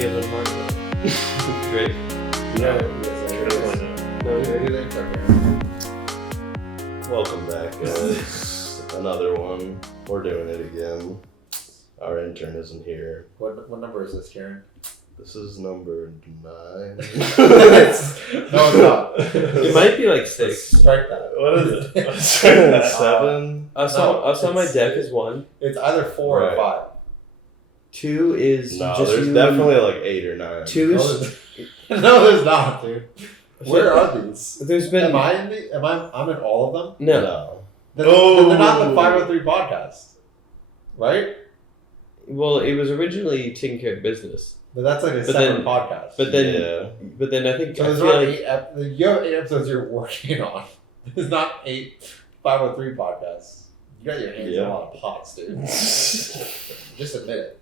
you guys want to talk about? Great. No. Welcome back, guys. Another one. We're doing it again. Our intern isn't here. What number is this, Kieran? This is number 9. No, it's not. It might be like 6. Strike that. What is it? 7. I saw my deck as 1. It's either 4 Right. or 5. 2 is No, just there's you. definitely like 8 or 9. 2 No, is. no, there's not, dude. Where are these? There's been. Am I in the? I'm in all of them. No. Then they're not in the 503 podcast, right? Well, it was originally taking care of business, But that's like a But separate then- podcast. but then I think so I there's feel not like 8. You have 8 episodes you're working on. There's not 8 503 podcasts. You got your hands in a lot of pots, dude. Just admit it.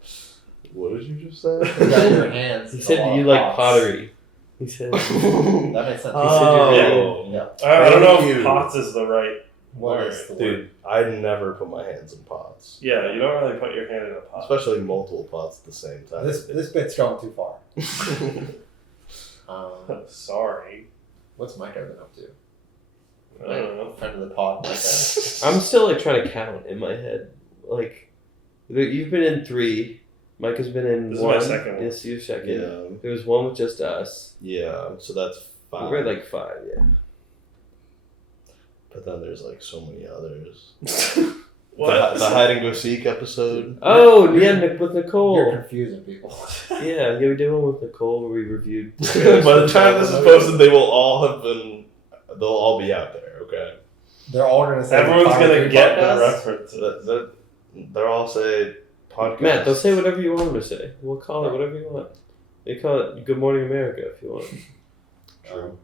What did you just say? You got your hands. he in a said lot you of like pots. pottery. He said. That makes sense. Oh. Yeah. I don't know Thank if you. pots is the right What word. is the word? Dude, I never put my hands in pots. Yeah, you don't really put your hand in a pot. Especially multiple pots at the same time. This bit's going too far. Sorry. What's Micah been up to? I don't know. Friend of the pod, Micah. I'm still like trying to count in my head. Like, you've been in 3. Micah's been in This is 1. my second one. Yes, your second. Yeah. There was 1 with just us. Yeah, so that's 5. We're at like 5, yeah. But then there's like so many others. What? The hide and go seek episode. Oh, yeah, with You're Nicole. confusing people. Yeah, we did one with Nicole where we reviewed. By the time this is posted, they'll all be out there. Okay. They're all going to say Everyone's going to 503 get the podcast. references. They'll all say podcast. Matt, they'll say whatever you want them to say. We'll call it whatever you want. They call it Good Morning America if you want. True.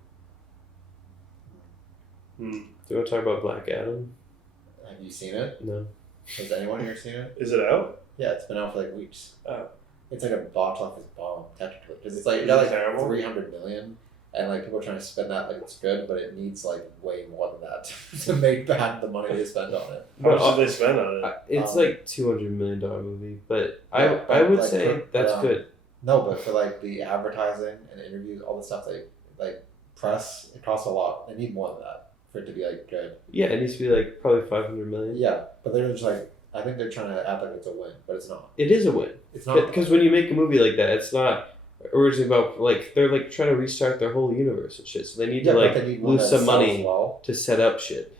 Do you want to talk about Black Adam? Have you seen it? No. Has anyone here seen it? Is it out? Yeah, it's been out for like weeks. Oh. It's like a box office bomb, technically. Because it's like, Is you got it like terrible? 300 million. And like people are trying to spend that like it's good, but it needs like way more than that to make back the money they spend on it. How much did they spend on it? It's like $200 million movie, but Yeah, I would like, say that's good. No, but for like the advertising and interviews, all the stuff they like press, it costs a lot. They need more than that for it to be like good. Yeah, it needs to be like probably $500 million. Yeah, but they're just like I think they're trying to act like it's a win, but it's not. It is a win. It's not Because when you make a movie like that, it's not originally about, like, they're like trying to restart their whole universe and shit. So they need to but like they need one lose that some sells money well. to set up shit.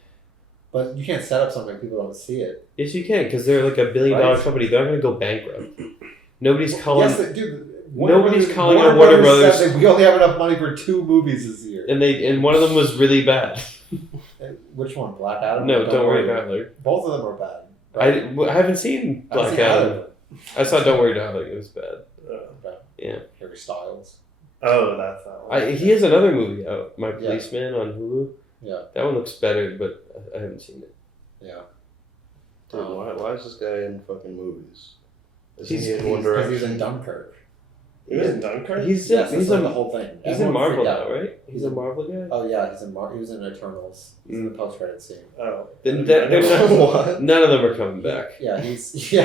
But you can't set up something people don't see it. Yes, you can, because they're like $1 billion Right. company. They're not going to go bankrupt. Nobody's calling. Yes, dude. Nobody's calling on Warner Brothers. Said that we only have enough money for 2 movies this year. And one of them was really bad. Which one? Black Adam? No, don't worry, Darling. Both of them are bad. Right? I haven't seen I haven't Black seen either Adam. of them. I saw Don't Worry, Darling. It was bad. Okay. Yeah. Harry Styles. Oh, that's not one. He has another movie out, My Yeah. Policeman on Hulu. Yeah. That one looks better, but I haven't seen it. Yeah. Dude, why is this guy in fucking movies? Is He's- he in Because One Direction? he's in Dunkirk. He was in Dunkirk? He's Yes, he's that's like a the whole thing. he's in Everyone Marvel freaked now, out. right? He's a Marvel guy. Oh yeah, he was in Eternals. He's in the post-credit scene. Oh. Then they're not, What? none of them are coming back. Yeah, he's in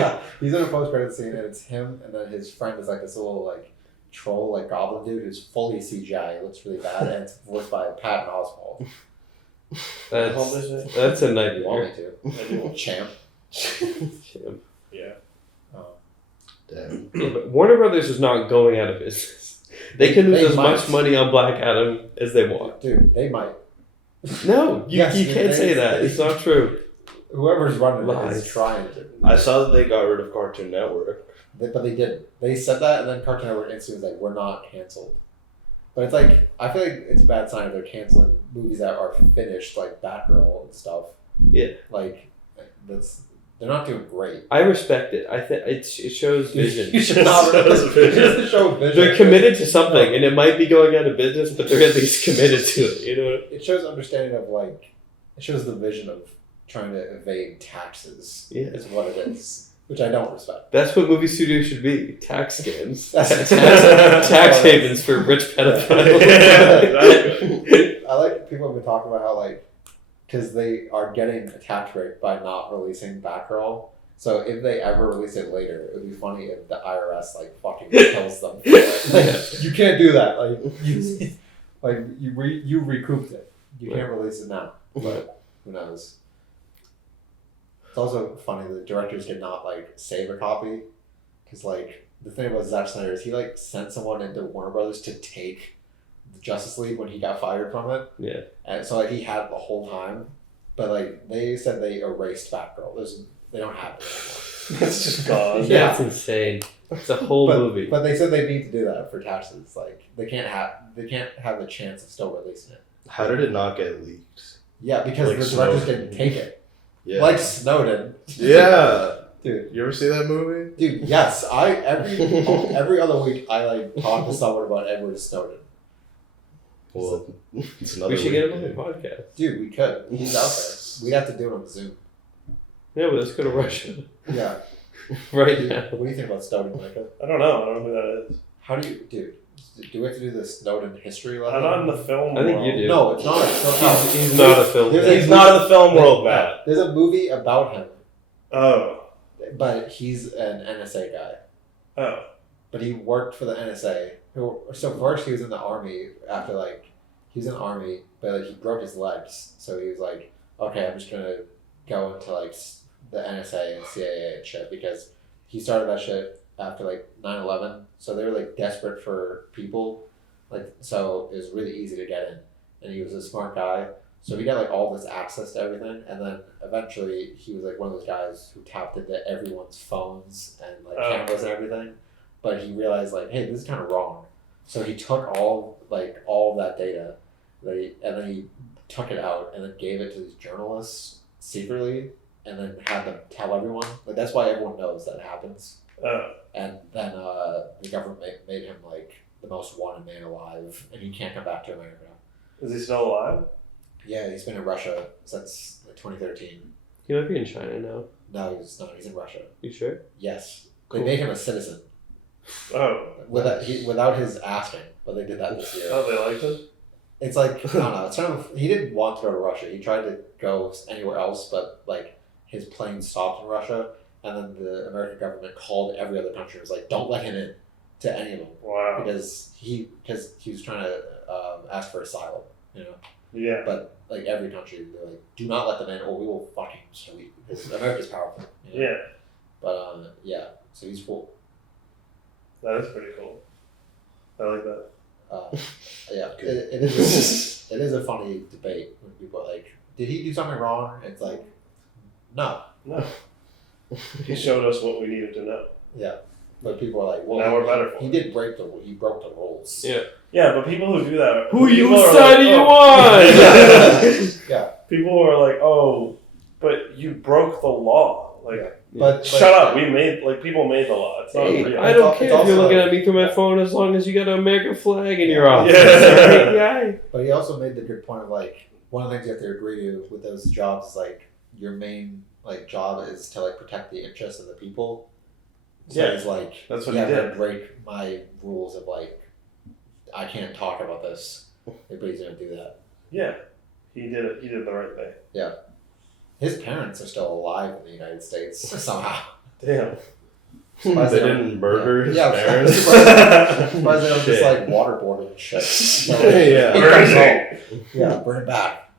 a post-credit scene, and it's him, and then his friend is like this little like troll, like goblin dude who's fully CGI. He looks really bad, and it's voiced by Patton Oswalt. That's a You want nightmare. me to? Champ. Yeah. Damn. Yeah, but Warner Brothers is not going out of business. They can lose They as might. much money on Black Adam as they want. Dude, they might. No, you Yes, can't say that. It's not true. Whoever's running it Lies. is trying to. I saw that they got rid of Cartoon Network. But they didn't. They said that, and then Cartoon Network instantly was like, "We're not canceled." But it's like I feel like it's a bad sign if they're canceling movies that are finished, like Batgirl and stuff. Yeah. Like they're not doing great. I respect it. I think it shows vision. You should not Shows vision. show vision. They're committed to something, and it might be going out of business, but they're at least committed to it. You know. It shows understanding of like, it shows the vision of trying to evade taxes. Yeah. Is what it is, which I don't respect. That's what movie studios should be. Tax scams. That's Tax havens for rich pedophiles. Exactly. I like people have been talking about how like, because they are getting a tax break by not releasing Batgirl, So if they ever release it later, it would be funny if the IRS like fucking kills them. Like, you can't do that. Like you recouped it. You can't release it now. But who knows? It's also funny the directors did not like save a copy because like the thing about Zack Snyder is he like sent someone into Warner Brothers to take the Justice League when he got fired from it. Yeah. And so like he had it the whole time, but like they said they erased Batgirl. They don't have it anymore. It's just gone. Yeah. That's insane. It's a whole movie. But they said they need to do that for taxes. Like they can't have the chance of still releasing it. How did it not get leaked? Yeah, because Like the directors Snowden. didn't take it. Yeah. Like Snowden. Yeah. Dude. You ever see that movie? Dude, yes. Every other week I like talk to someone about Edward Snowden. Well, it's another. We should get him on the week, podcast. Dude, we could. He's out there. We'd have to do it on Zoom. Yeah, but let's go to Russia Yeah. right now. What do you think about Snowden, Micah? I don't know. I don't know who that is. How do you, dude? Do we have to do the Snowden history lesson? I'm not in the film I think world. you do. No, it's not. He's not a film. There's fan. a- He's not in the film world, No, Matt. there's a movie about him, Oh. but he's an NSA guy. Oh. But he worked for the NSA. So first he was in the army after he was in the army, but like he broke his legs. So he was like, okay, I'm just gonna go into like the NSA and CIA and shit because he started that shit after like 9/11. So they were like desperate for people, like so it was really easy to get in. And he was a smart guy, so he got like all this access to everything. And then eventually he was like one of those guys who tapped into everyone's phones and like cameras and everything. But he realized like, hey, this is kind of wrong. So he took all of that data, and then he took it out and then gave it to these journalists secretly, and then had them tell everyone. Like that's why everyone knows that happens. Oh. And then the government made him like the most wanted man alive, and he can't come back to America. Is he still alive? Yeah, he's been in Russia since 2013. He might be in China now. No, he's not. He's in Russia. You sure? Yes, Cool. they made him a citizen Oh. without his asking, but they did that this year. Oh, they liked him? It's like I don't know. It's kind of he didn't want to go to Russia. He tried to go anywhere else, but like his plane stopped in Russia, and then the American government called every other country. It was like, don't let him in to any of them Wow. because he was trying to ask for asylum. You know, Yeah. but like every country, they're like, do not let them in, or we will fucking kill you because America's powerful. You know? Yeah. But yeah, so he's cool. That is pretty cool. I like that. Yeah, it is. It is a funny debate when people are like, did he do something wrong? It's like, no. No. He showed us what we needed to know. Yeah, but people are like, well, Now we're better for he it. did break he broke the rules. Yeah. Yeah, but people who do that. Who people you are side like, do you oh. want? Yeah, People who are like, oh, but you broke the law. Like, but shut up. People made the law. It's not Hey, real. I don't It's care if you're also- looking at me through my phone as long as you got an American flag in your office. Yeah. Yeah. but he also made the good point of like one of the things you have to agree to with those jobs is like your main like job is to like protect the interests of the people. So Yeah, it's like that's what yeah, he I'm gonna did. break my rules of like I can't talk about this. Everybody's gonna do that. Yeah. He did it. He did the right thing. His parents are still alive in the United States somehow. Damn. Surprised They don't- didn't murder his yeah, parents. Surprised they don't just Shit. like waterboard and shit. So, Yeah. he Where comes is home. Yeah, bring him back.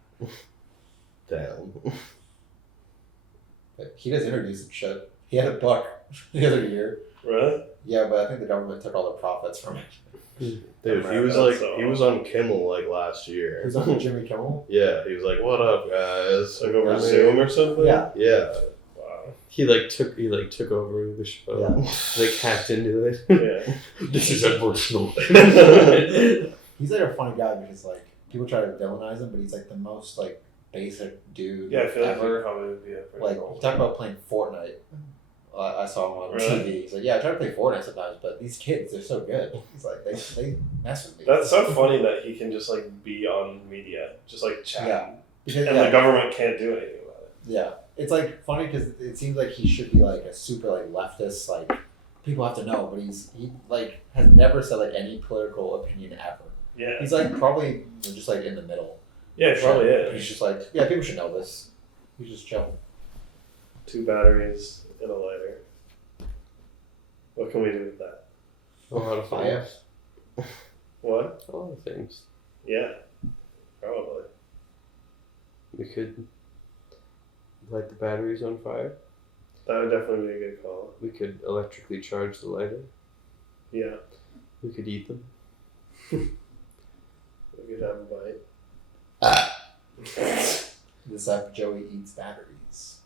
Damn. But he does interviews and shit. He had a book the other year. Really? Yeah, but I think the government took all the profits from it. Dude, he was he was on Kimmel like last He year. was on Jimmy Kimmel. Yeah, he was like, "What up, guys?" Like over I mean, Zoom or something? Yeah. Yeah. Wow. He took over the show. Yeah. Like hacked into it. Yeah. This is Edward Snowden. He's like a funny guy because like people try to villainize him, but he's like the most like basic dude Yeah, I feel like he ever. probably would be a pretty Like cool. he talked about playing Fortnite. I saw him on Really? TV. He's like, yeah, I try to play Fortnite sometimes, but these kids, they're so good. He's like, they mess with me. That's so funny that he can just like be on media, just like chat, Yeah. Because, and the government can't do anything about it. yeah, it's like funny because it seems like he should be like a super like leftist, like people have to know, but he like has never said like any political opinion ever. Yeah. He's like probably just like in the middle. Yeah, it probably He's is. just like, yeah, people should know this. He's just chill. 2 batteries and a lighter. What can we do with that? A lot of Fire. things. What? A lot of things. Yeah, probably. We could light the batteries on fire. That would definitely be a good call. We could electrically charge the lighter. Yeah, We could eat them. we could have a bite. This app, Joey eats batteries.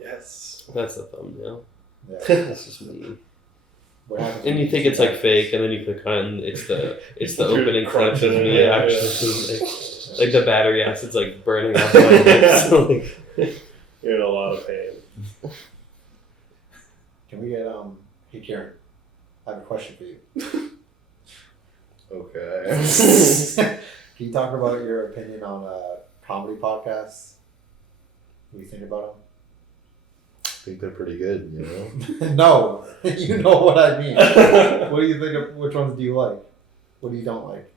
Yes. That's the thumbnail. Yeah. That's just me. What happens And when you think eat it's like batteries? fake, and then you click on it, and it's the You're opening clip of crunching it, me yeah, actually like the battery acid's like burning off my lips. Like, You're in a lot of pain. Can we get Hey Kieran, I have a question for you. Okay. Can you talk about your opinion on comedy podcasts? What do you think about I think they're pretty good, you know? them? No, you know what I mean. What do you think of? Which ones do you like? What do you don't like?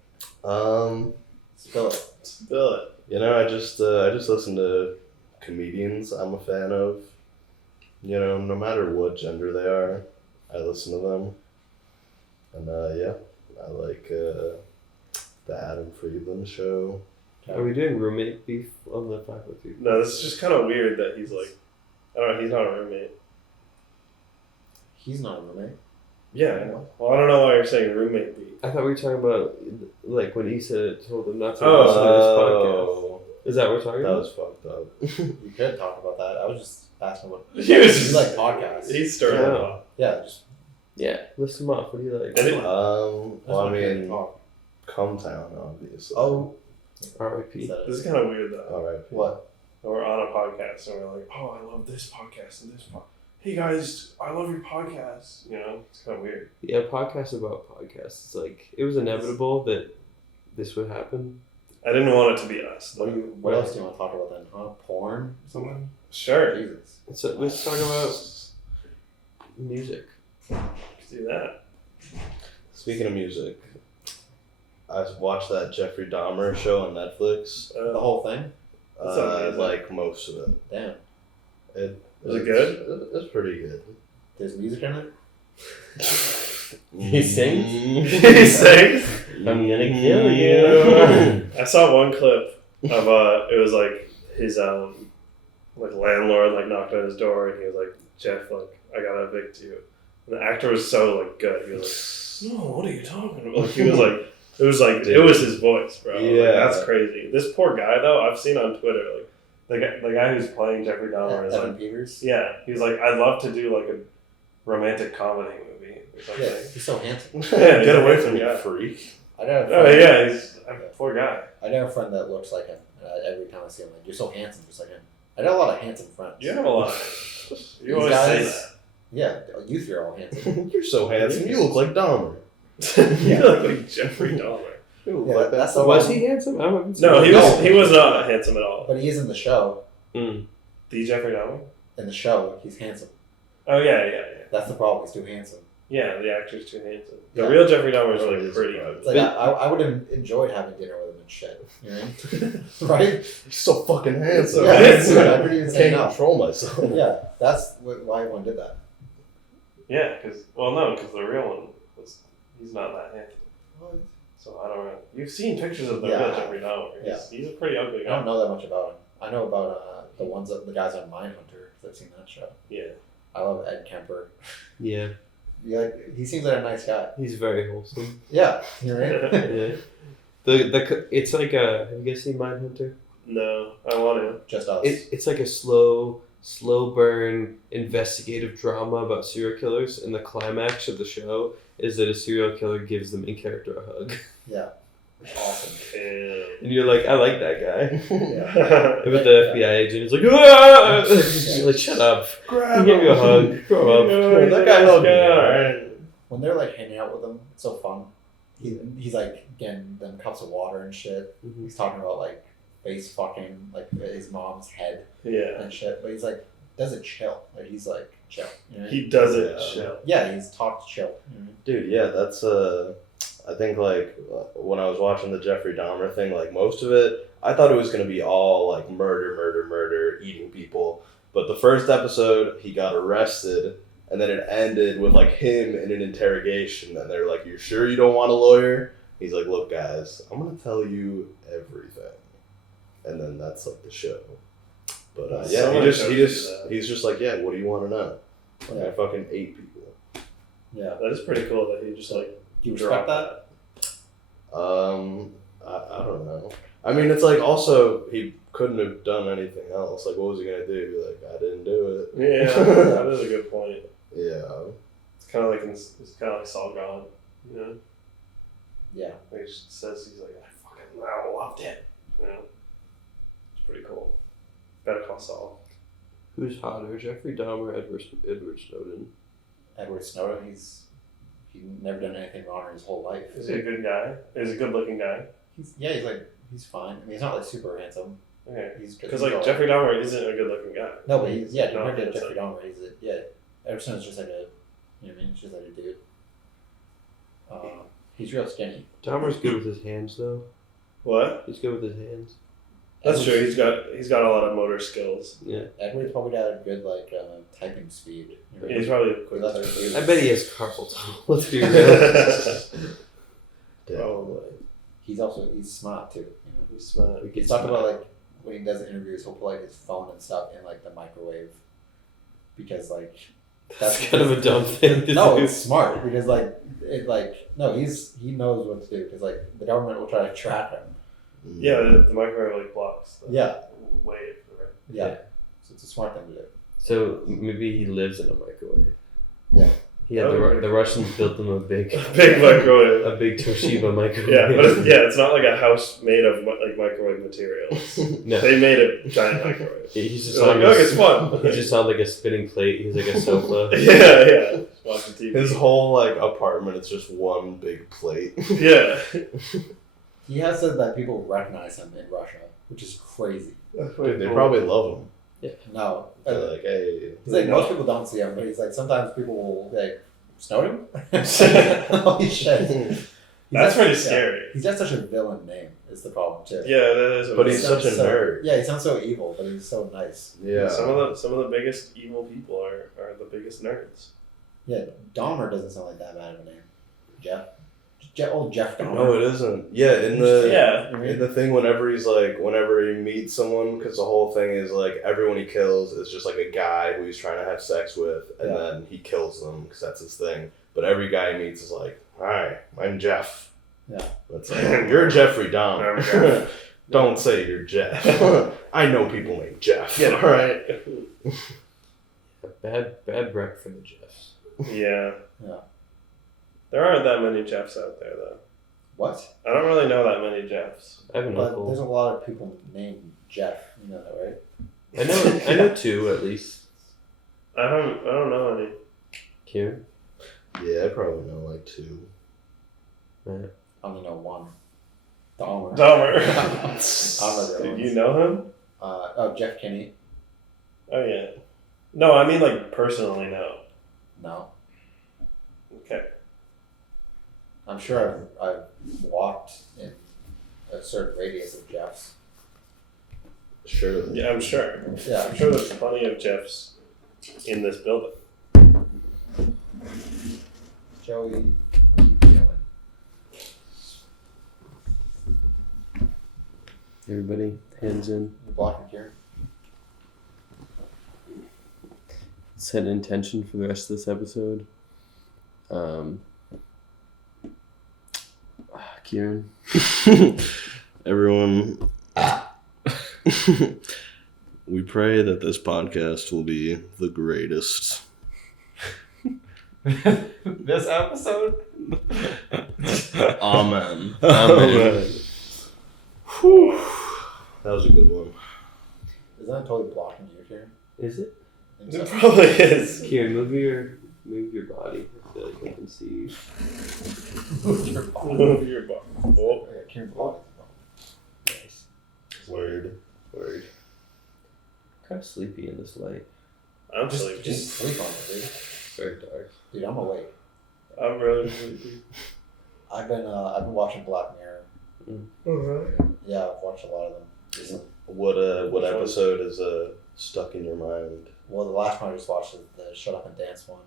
Spill it. Spill it. You know, I just listen to comedians I'm a fan of. You know, no matter what gender they are, I listen to them. And yeah, I like the Adam Friedland show. are we doing roommate beef on the 503? No, this is just kind of weird that he's like, I don't know, he's not a roommate. He's not a roommate. Yeah, I know. Well, I don't know why you're saying roommate beef. I thought we were talking about like when Issa told him not to listen to this podcast. Is that what we're talking That about? was fucked up. We could talk about that. I was just asking what He was you just like podcasts. He's stirring Yeah. it up. Yeah, just Yeah, list them off. What do you like? And it- Well, I mean, talk. Cometown, obviously. Oh, R.I.P. said This it. is kind of weird though. Alright. What? We're on a podcast and we're like, oh, I love this podcast and this podcast. Hey guys, I love your podcast. You know, it's kind of weird. Yeah, podcasts about podcasts. It's like it was inevitable that this would happen. I didn't want it to be us. What Though. do you? What else do you want to talk about then? Huh? Porn or something? Sure, Jesus. So let's talk about music. let's do that. Speaking of music, I watched that Jeffrey Dahmer show on Netflix. The whole thing? That's amazing. Like most of it. Damn. Was it good? It's pretty good. There's music in it? He sings? He sings? I'm gonna kill you. I saw one clip of it was like his like landlord like knocked on his door and he was like, Jeff, like I gotta evict you. And the actor was so like good. He was like, no, what are you talking about? Like he was like it was his voice, bro. Yeah. Like, that's crazy. This poor guy though, I've seen on Twitter like the guy who's playing Jeffrey Dahmer is Evan like, Peters? yeah, he's like, I'd love to do like a romantic comedy movie or something. Yeah, he's so handsome. Yeah, Get away from me, yeah. freak. I got a Oh friend, yeah, he's a poor guy. I got a friend that looks like him. Every time I see him, like, you're so handsome, just like him. I got a lot of handsome friends. You have a lot. You These always guys- say Yeah, you three are all handsome. You're so handsome. You look like Dahmer. that. You look like Jeffrey Dahmer. You look Yeah, like that's that. the Was one. he handsome? I haven't No, seen he him. was not handsome at all. But he is in the show. Mm. The Jeffrey Dahmer? In the show, he's handsome. Oh yeah. That's the problem. He's too handsome. Yeah, the actor's too handsome. The Yeah. real Jeffrey Dahmer is Oh, like he is pretty right. It's like, I would have enjoyed having dinner with him and shit. You know what I mean? Right? He's so fucking handsome. Yeah, that's handsome. good. I couldn't even say Can't no. control myself. Yeah, that's why everyone did that. Yeah, because the real one he's not that handsome. So I don't know. You've seen pictures of the Yeah. real Jeffrey Dahmer. He's a pretty ugly I guy. don't know that much about him. I know about the guys on Mindhunter, because I've seen that show. Yeah. I love Ed Kemper. Yeah, He seems like a nice guy. he's very wholesome. Yeah, you're right. Yeah. It's like a. Have you guys seen Mindhunter? No, I want to. Just us. It's like a slow burn investigative drama about serial killers, and the climax of the show is that a serial killer gives the main character a hug, Yeah. Awesome. and you're like, I like that guy. Yeah. But the FBI agent is like, "Ah!" You're like, shut up. He Grab gave you a him. hug. Grow up. Yeah. That guy hugged me, Yeah. alright? When they're like hanging out with him, it's so fun. He's like getting them cups of water and shit. Mhm. He's talking about like face fucking like his mom's head Yeah. and shit. But he's like does it chill. Like he's like chill. You know? He does it Yeah. chill. Yeah, he's talked chill. You know? Dude, yeah, that's I think like when I was watching the Jeffrey Dahmer thing, like most of it, I thought it was gonna be all like murder, eating people. But the first episode, he got arrested, and then it ended with like him in an interrogation, and they're like, "You sure you don't want a lawyer?" He's like, "Look, guys, I'm gonna tell you everything," and then that's like the show. But yeah, he's just like, "Yeah, what do you want to know?" Like, I fucking ate people. Yeah. That is pretty cool that he just like. Do you respect that? I don't know. I mean, it's like also he couldn't have done anything else. Like, what was he gonna do? Be like, I didn't do it. Yeah, that is a good point. Yeah. It's kind of like Saul Goodman, you know. Yeah. Like he just says he's like, I loved it. You know, it's pretty cool. Better Call Saul. Who's hotter, Jeffrey Dahmer or Edward Snowden? Edward Snowden, he's never done anything wrong in his whole life. Is he a good guy? Is he a good looking guy? He's fine. I mean, he's not like super handsome. Okay. Because like Jeffrey Dahmer isn't a good looking guy. No, but he's compared to handsome. Jeffrey Dahmer, Edward Snowden's just like a, you know what I mean? He's just like a dude. He's real skinny. Dahmer's good with his hands, though. What? He's good with his hands. That's true. He's got a lot of motor skills. Yeah. Edward's probably got a good like typing speed. You know? Yeah, he's probably a Because quick that's typer. what he I is. bet he has carpal tunnel. Let's be real. Probably. He's smart too. You know? He's smart. He's talked about like when he does interviews, he'll put like his phone and stuff in like the microwave because like That's kind of a dumb thing to no, do. it's smart because he knows what to do because like the government will try to track him. Yeah, the microwave like blocks. The way for the Yeah. So it's a smart thing to do. So maybe he lives in a microwave. Yeah. He had the Russians built him a big microwave. a big Toshiba microwave. Yeah, but it's not like a house made of like microwave materials. No. They made a giant microwave. He's just They're like, look, it's fun. He just sounds like a spinning plate. He's like a sofa. yeah. Watching TV. His whole like apartment is just one big plate. Yeah. He has said that people recognize him in Russia, which is crazy. Dude, they probably love him. No. They're like, hey. He's like, most people don't see him, but he's like, sometimes people will be like, Snowden? Holy shit. That's pretty scary. He's got such a villain name, is the problem, too. Yeah, that is. But He he's sounds such a nerd. Yeah, he sounds so evil, but he's so nice. Yeah. Some of the biggest evil people are the biggest nerds. Yeah, Dahmer doesn't sound like that bad of a name. Jeff Dahmer. No, it isn't. Yeah, in the thing, whenever he meets someone, because the whole thing is like everyone he kills is just like a guy who he's trying to have sex with, and then he kills them because that's his thing. But every guy he meets is like, "Hi, I'm Jeff." Yeah. That's like, you're Jeffrey Dahmer. I'm Jeff. Don't say you're Jeff. I know people named Jeff. Yeah. All right. Bad break for the Jeffs. Yeah. Yeah. There aren't that many Jeffs out there, though. What? I don't really know that many Jeffs. I have an But uncle. there's a lot of people named Jeff. You know that, right? I know two at least. I don't know any. Kieran. Yeah, I probably know like two. I only know one. Dahmer. Dahmer. I don't know the other Did ones. you know him? Jeff Kinney. Oh yeah. No, I mean like personally, no. No. Okay. I'm sure I've walked in a certain radius of Jeffs. Sure. Yeah, I'm sure. Yeah. I'm sure there's plenty of Jeffs in this building. Joey, what are you doing? Everybody, hands in. You blocking Kieran? Set an intention for the rest of this episode. Kieran. Everyone, we pray that this podcast will be the greatest. This episode? Amen. Amen. Whew. That was a good one. Is that totally blocking you, Kieran? Is it? It probably is. Kieran, move your body. I feel like I can see you. Move your body. Move your butt. Oh. Yeah, Kieran's body. Nice. Word. Kind of sleepy in this light. I'm sleepy. Just sleep on it, dude. It's very dark. Dude, I'm awake. I'm really sleepy. I've been watching Black Mirror. Alright. Yeah, I've watched a lot of them recently. What Which one? episode is stuck in your mind? Well, the last one I just watched is the Shut Up and Dance one,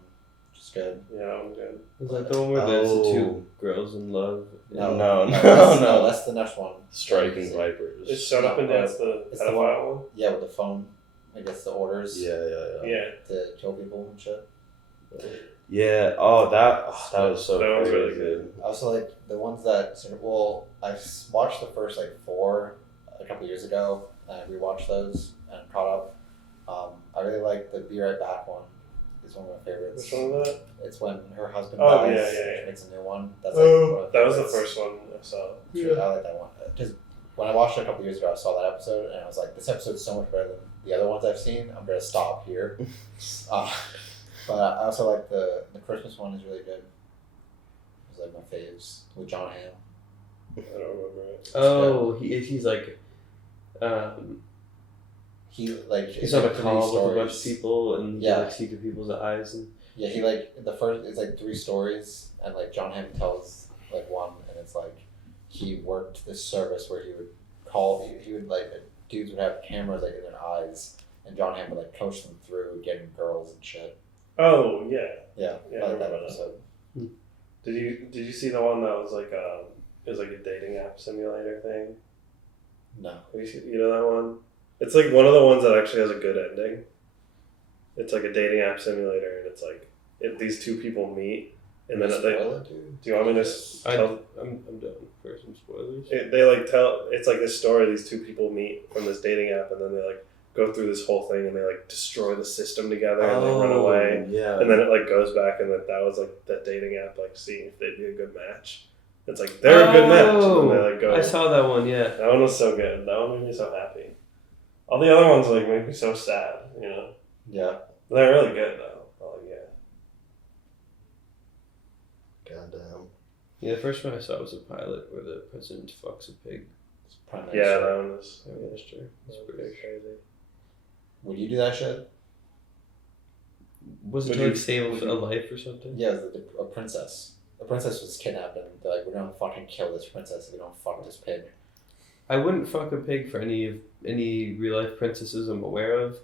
which is good. Yeah, I'm good. Is that the one where there's the two girls in love? No. That's the next one. Striking Vipers. Is Shut Up and Dance the It's the pedophile one? Yeah, with the phone. I guess the orders Yeah. Yeah. to kill people and shit. Yeah. Oh, that was so That one's crazy. really good. I also like the ones that I watched the first like 4 a couple years ago, and I rewatched those and caught up. I really like the Be Right Back one. It's one of my favorites. Which one was that? It's when her husband Oh, dies. yeah. She makes a new one. That's like one of my That was the favorites. first one I saw. I like that one. Just when I watched it a couple years ago, I saw that episode and I was like, this episode's so much better than the other ones I've seen. I'm gonna stop here. But I also like the Christmas one is really good. It's like my faves with John Hamm. I don't remember it. Oh, he's like, he's on a call with a bunch of people and Yeah. he like see through people's eyes and Yeah, he like the first it's like 3 stories and like John Hamm tells like one and it's like he worked this service where he would call he would like dudes would have cameras like in their eyes and John Hamm would like coach them through getting girls and shit. Oh yeah. Yeah, Yeah, I I like that remember episode. Did you see the one that was like it was like a dating app simulator thing? No. Have you know that one? It's like one of the ones that actually has a good ending. It's like a dating app simulator, and it's like these two people meet, and then they. Spoil it, dude. Do you want me to tell? I'm done for some spoilers. They like tell. It's like this story. These two people meet from this dating app, and then they like go through this whole thing, and they like destroy the system together, and they run away. Yeah. And then it like goes back, and that was like that dating app, like seeing if they'd be a good match. It's like they're a good match, and then they like go. I saw that one, yeah. That one was so good. That one made me so happy. All the other ones like make me so sad, you know. Yeah. They're really good though. Oh yeah. Goddamn. Yeah, the first one I saw was a pilot where the president fucks a pig. It's Prime Yeah, Minister. that one was. Prime Minister. It's British. Crazy. Would you do that shit? Was it Would to like you- save would a you- life or something? Yeah, it was a princess. A princess was kidnapped and they're like, we're gonna fucking kill this princess if we don't fuck this pig. I wouldn't fuck a pig for any real life princesses I'm aware of.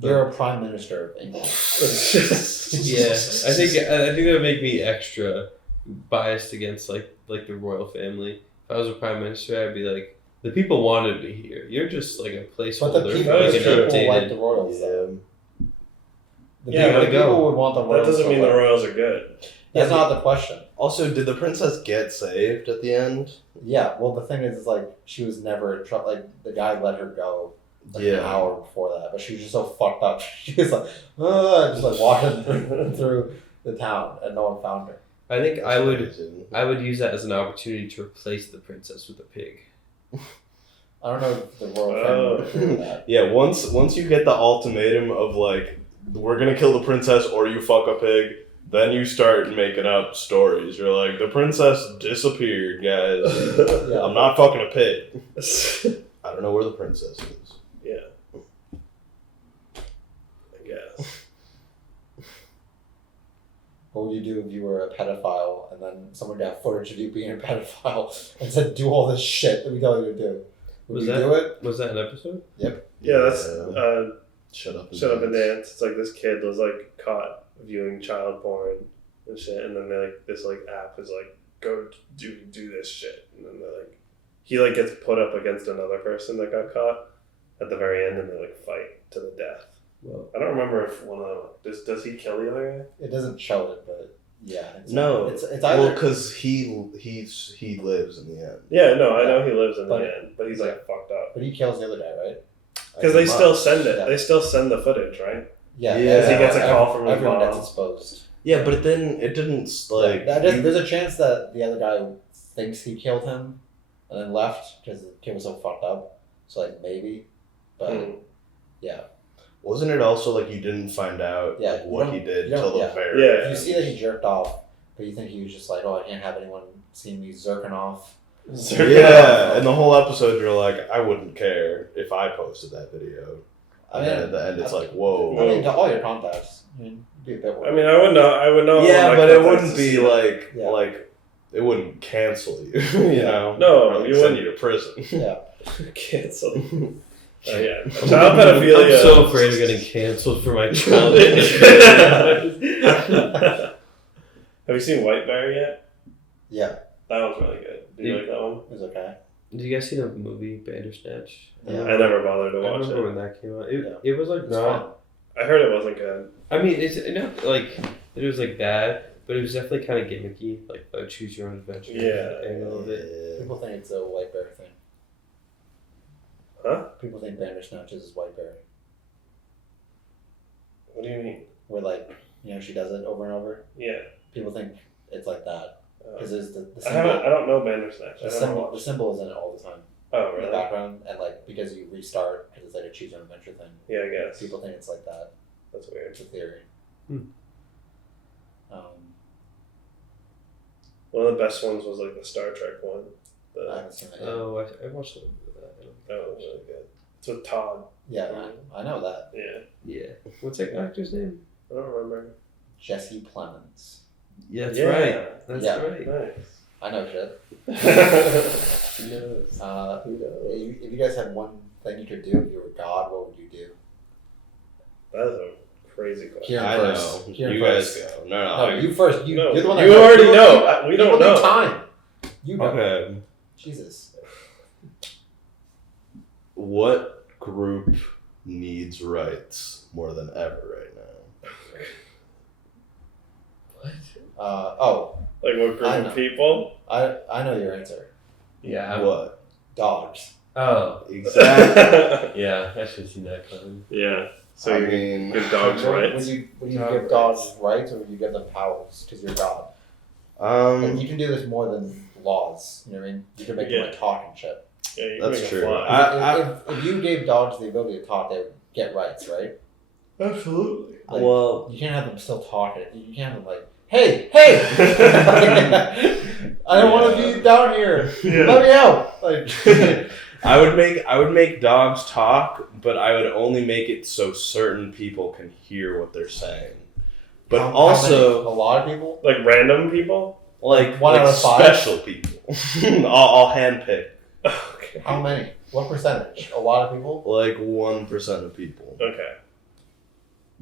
You're a prime minister of England. Yeah, I think that would make me extra biased against like the royal family. If I was a prime minister, I'd be like, the people wanted me here. You're just like a But placeholder. the for people, like That's an true. like updated. the royals, though. Yeah. The Yeah, people, but the people go. would want the That royals. doesn't to mean the live. royals are good. That's not the question. Also, did the princess get saved at the end? Yeah, well, the thing is like, she was never in trouble. Like, the guy let her go like an hour before that, but she was just so fucked up. She was like, just like walking through the town, and no one found her. I think That's I would amazing. use that as an opportunity to replace the princess with a pig. I don't know if the royal family would agree with that. Yeah, once you get the ultimatum of like, we're gonna kill the princess or you fuck a pig, then you start making up stories. You're like, the princess disappeared, guys. Yeah. I'm not fucking a pig. I don't know where the princess is. Yeah. I guess. What would you do if you were a pedophile and then someone got footage of you being a pedophile and said, do all this shit that we tell you to do? Would Was you that- do it? Was that an episode? Yeah, that's Shut Up and Shut Up and Dance. Dance. It's like this kid was like caught viewing child porn and shit, and then they like this like app is like go do this shit, and then they're like he like gets put up against another person that got caught at the very end, and they like fight to the death. Well, I don't remember if one of them does he kill the other It doesn't show it, but yeah. No, It's well, either. because he lives in the end. guy? Yeah, no, I know he lives in But- the end, but he's like fucked up But he kills the other guy, right? because they still send it. Yeah. They still send the footage, right? Yeah. Yeah. Because he gets a call from his everyone mom. gets exposed. Yeah, but then it didn't like. There's a chance that the other guy thinks he killed him and then left because the kid was so fucked up. So like maybe, but Mm. yeah. Wasn't it also like you didn't find out Yeah, like, you what don't- he did you don't- till the yeah. very Yeah. If you end? see that he jerked off, but you think he was just like, oh, I can't have anyone seeing me zerking off. Yeah, and the whole episode you're like, I wouldn't care if I posted that video. I And mean, then at the end it's like, I whoa. mean, to all your contacts, I mean, be a bit I mean, I would know. Yeah, my but it contacts wouldn't to be see like Yeah. like it wouldn't cancel you, you know? No, or like you send wouldn't. you to prison. yeah. cancel. Oh yeah, child pedophilia. I'm so afraid of getting canceled for my child. Have you seen White Bear yet? Yeah, That one's really good. Did you like that one? it was okay. Did you guys see the movie Bandersnatch? Yeah. I never bothered to I watch remember it. when that came out. It was like It's not. fun. I heard it wasn't good. I mean, it's not like it was like bad, but it was definitely kind of gimmicky, like the choose your own adventure Yeah. angle of it. People think it's a White Bear thing. Huh? People think Bandersnatch is White Bear. What do you mean? Where like, she does it over and over. Yeah. People think it's like that. Because there's the I haven't. I symbol. don't know Bandersnatch. I The don't symbol, know. the symbol is in it all the time. Oh In the really? background, and like because you restart, because it's like a choose your own adventure thing. Yeah, I guess. People think it's like that. That's weird. It's a theory. Hmm. One of the best ones was like the Star Trek one. I haven't seen it yet. Oh, I watched a little bit of that. That was really good. It's with Todd. Yeah, I know that. Yeah. Yeah. What's that actor's name? I don't remember. Jesse Plemons. Yeah, that's Yeah. right. That's Yeah. right. Nice. I know shit. He knows. If you guys had one thing you could do if you were God, what would you do? That is a crazy question. Kieran I first. know. Kieran You first. guys go. No, No, you first. No, You're the one that you knows. already People know. need- We don't people know. need time. You know. Okay. Jesus. What group needs rights more than ever right now? Like what group I know. of people? I know your answer. Yeah. What? Dogs. Oh. Exactly. Yeah, I should have seen that coming. Yeah. So I you mean, give dogs Would rights? you Dog give rights. dogs rights or would you give them powers because you're God? Like, you can do this more than laws. You know what I mean? You can make them like talk and shit. Yeah, you can That's make a true. fly. If you gave dogs the ability to talk, they would get rights, right? Absolutely. Like, well, you can't have them still talk. You can't have them like, hey, I don't want to be down here. Yeah. Let me out. Like, I would make dogs talk, but I would only make it so certain people can hear what they're saying. But how also, many? A lot of people. Like random people? like One out of five? special people. I'll handpick Okay. How many? What percentage? A lot of people. like 1% of people. Okay.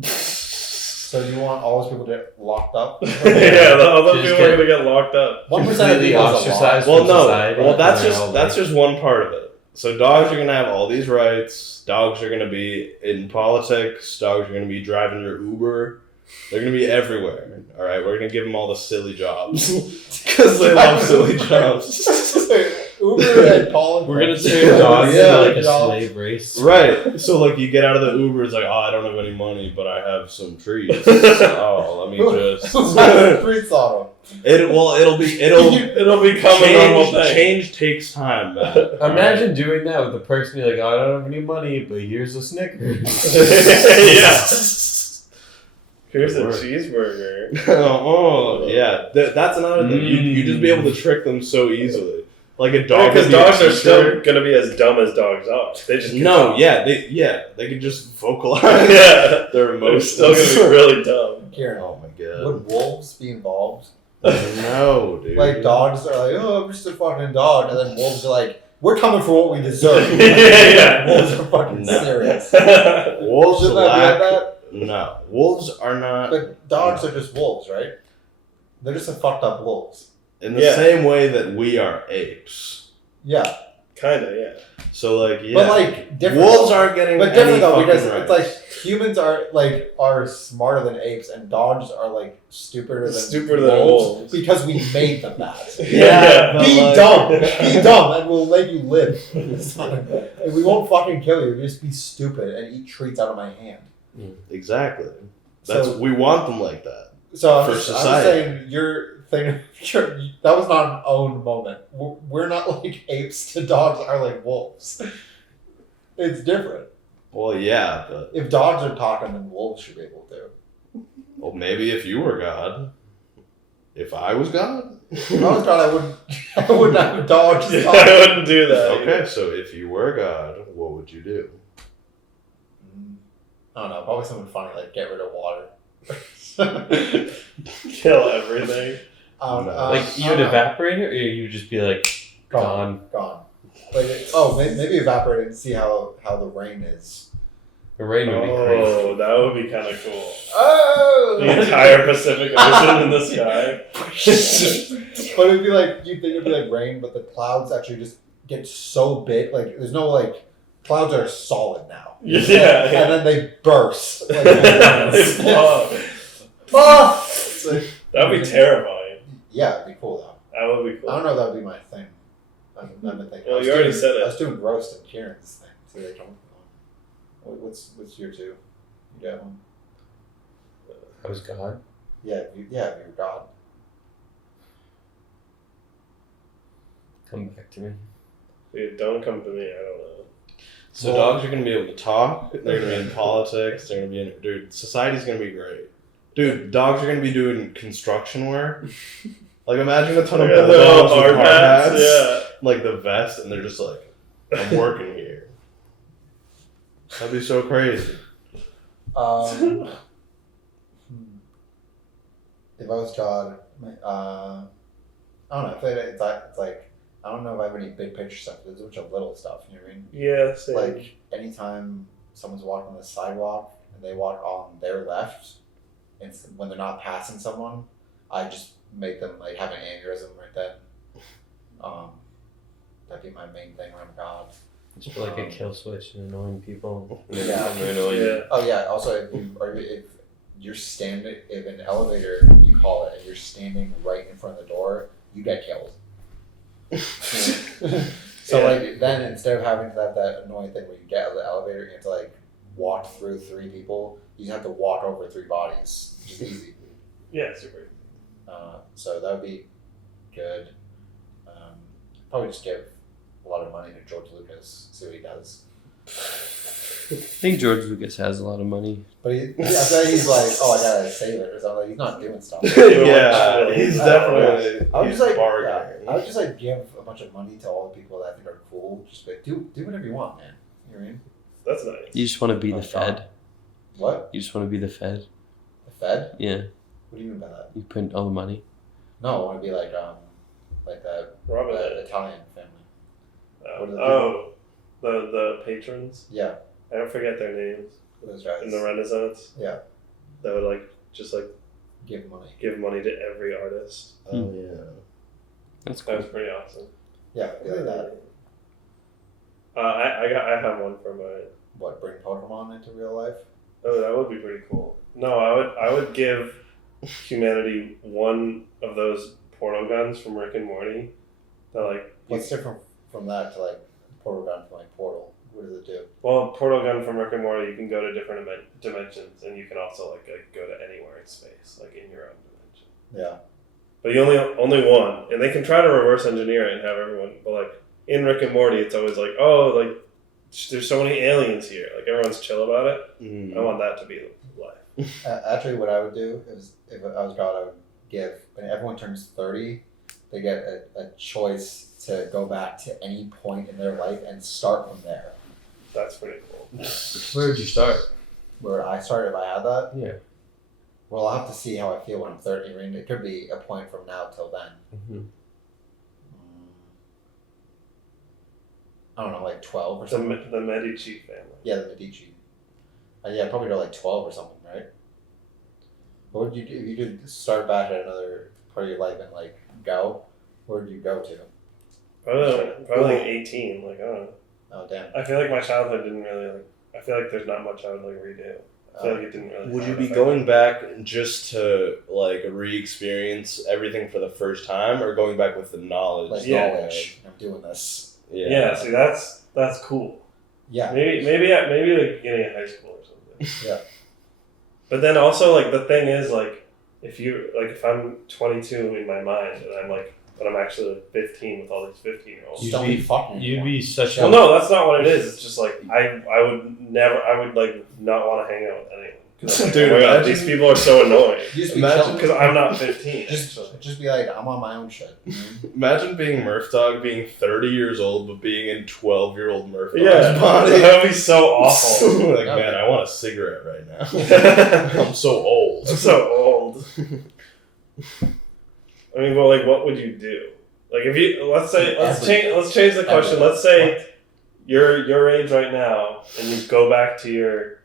So you want all those people to get locked up? Yeah, all those Just people are get- gonna get locked up. 1% of Completely people is a lot. ostracized. Well, from no. society, Well, that's and they're all just one part of it. So dogs are gonna have all these rights. Dogs are gonna be in politics. Dogs are gonna be driving your Uber. They're gonna be everywhere. All right, we're gonna give them all the silly jobs because they love silly jobs. Uber and politics. We're gonna turn dogs Yeah. into like a Dogs. slave race. Right. So like you get out of the Uber, it's like, oh, I don't have any money, but I have some treats. Oh, let me just. Who's got streets on them? It'll become a normal thing. Change takes time, man. Imagine doing that with a person you're like, oh, I don't have any money, but here's a Snickers. Yeah. Here's a Word. cheeseburger. Oh yeah, that's another thing. You just be able to trick them so easily. Like a dog. Because would be a dogs are teacher. still gonna be as dumb as dogs are. They just can No, talk. they could just vocalize Yeah. their They're emotions. still gonna be really dumb. Kieran, Oh my god. would wolves be involved? No, dude. Like dogs are like, oh, I'm just a fucking dog, and then wolves are like, we're coming for what we deserve. Yeah. Wolves are fucking No. serious. Wolves Shouldn't that be like lack. that? No, wolves are not But dogs are just wolves, right? They're just a fucked up wolves. in the Yeah. same way that we are apes. Yeah, Kinda, yeah. So like, yeah, but like different. wolves aren't getting. But different any though, fucking because rights. it's like humans are smarter than apes, and dogs are like stupider than wolves. because we made them that. Yeah, but Be like- dumb, and we'll let you live. It's fine. And we won't fucking kill you. Just be stupid and eat treats out of my hand. Exactly. That's So- we want them like that. So I'm For just society. saying your thing. That was not an own moment. We're not like apes to dogs are like wolves. It's different. Well, yeah, but If dogs are talking, then wolves should be able to. well, maybe if you were God, if I was God. If I was God, I wouldn't have dogs Yeah, talking. I wouldn't do that. Okay, so if you were God, what would you do? I don't know. Probably something funny like get rid of water. Kill everything. No. Like, you would evaporate it, or you would just be like, gone. Gone. Maybe evaporate and see how the rain is. The rain would be crazy. Oh, that would be kind of cool. Oh! The entire Pacific Ocean in the sky. But it'd be like, you'd think it'd be like rain, but the clouds actually just get so big. Like, there's no, like, clouds are solid now. Yeah. And then they burst. Like, They blow up. Ah! It's like, That would be terrifying. yeah, it'd be cool, though. That would be cool. I don't know if that would be my thing. I've been thinking. Well, you already said it. I was doing roast and Kieran's thing. See what they come up with. What's your two? You got one? I was God. Yeah, you're God. Come back to me. Dude, don't come to me. I don't know. So dogs are gonna be able to talk. They're gonna be in politics. They're gonna be in. Dude, society's gonna be great. Dude, dogs are gonna be doing construction work. Like, imagine a ton of Yeah, bulldogs with hard hard hats, hats, yeah. like the vest, and they're just like, I'm working here. That'd be so crazy. If I was God, I don't know. It's like I don't know if I have any big picture stuff. There's a bunch of little stuff. You know what I mean? Yeah, same. Like anytime someone's walking on the sidewalk and they walk on their left, and when they're not passing someone, I just make them like have an aneurysm right then. That'd be my main thing when I'm God. Just put like a kill switch and annoying people. Yeah. Yeah. Oh yeah. Also, if you're standing, if an elevator you call it, and you're standing right in front of the door, you get killed. So Yeah. like then instead of having to have that annoying thing where you get out of the elevator, you have to like walk through 3 people. You just have to walk over 3 bodies, which is easy. Yeah, super. So that would be good. Probably just give a lot of money to George Lucas, see what he does. I think George Lucas has a lot of money. But I bet he's like, oh, I gotta save it or something. Like, he's not doing stuff. Yeah, he's definitely. I would he's just like, bargaining. I would just like give a bunch of money to all the people that I think are cool. Just like do whatever you want, man. You know what I mean? That's nice. You just want to be the Oh, Fed. What? You just want to be the Fed. The Fed? Yeah. What do you mean by that? You print all the money. No, I want to be like that Robin Hood. Italian family. What are the Oh, the patrons. Yeah, I don't forget their names. those guys. In the Renaissance. Yeah. That would like just like Give money. give money to every artist. Oh yeah. That's That cool. was pretty awesome. Yeah, be like that. I have one for my. What? Bring Pokemon into real life? Oh, that would be pretty cool. No, I would give humanity one of those portal guns from Rick and Morty. That like. What's different from that to like Portal Gun from like Portal? What does it do? Well, portal gun from Rick and Morty, you can go to different dimensions, and you can also like go to anywhere in space, like in your own dimension. Yeah. But you only one, and they can try to reverse engineer it and have everyone. But like in Rick and Morty, it's always like, oh, like there's so many aliens here. Like everyone's chill about it. Mm. I want that to be life. Actually, what I would do is, if I was God, I would give, when everyone turns 30, they get a choice to go back to any point in their life and start from there. That's pretty cool. Where did you start? Where I started, if I had that, Yeah. well, I'll have to see how I feel when I'm 30. I mean, it could be a point from now till then. Mm-hmm. I don't know, like 12 or The something. the Medici family. Yeah, the Medici. Yeah, probably go like 12 or something, right? What would you do if you could start back at another part of your life and like go? Where would you go to? Probably like 18. Like I don't know. Oh damn. I feel like my childhood didn't really like. I feel like there's not much I would like redo. I feel like it didn't really. Would you have be an going effect. back just to like re-experience everything for the first time, or going back with the knowledge? Like Yeah. knowledge. I'm doing this. Yeah. See, that's cool. Yeah. Maybe like beginning of high school or something. Yeah. But then also like the thing is like if I'm 22 in my mind and I'm like but I'm actually like 15 with all these 15-year-olds. Just don't be fucking. You'd be such Well, no, that's not what it is. It's just like I would like not want to hang out with anyone. 'Cause I'm like, Dude, oh my God, imagine- these people are so annoying. You just be Imagine- chilling. Because I'm not 15. Just be like, I'm on my own shit. Imagine being Murph Dog, being 30 years old, but being in 12-year-old Murph Dog's Yeah, body. that would be so awful. Like, Yeah. man, I want a cigarette right now. I'm so old. I'm so old. I mean, well, like, what would you do? Like if you let's change the question. Ever. Let's say you're your age right now, and you go back to your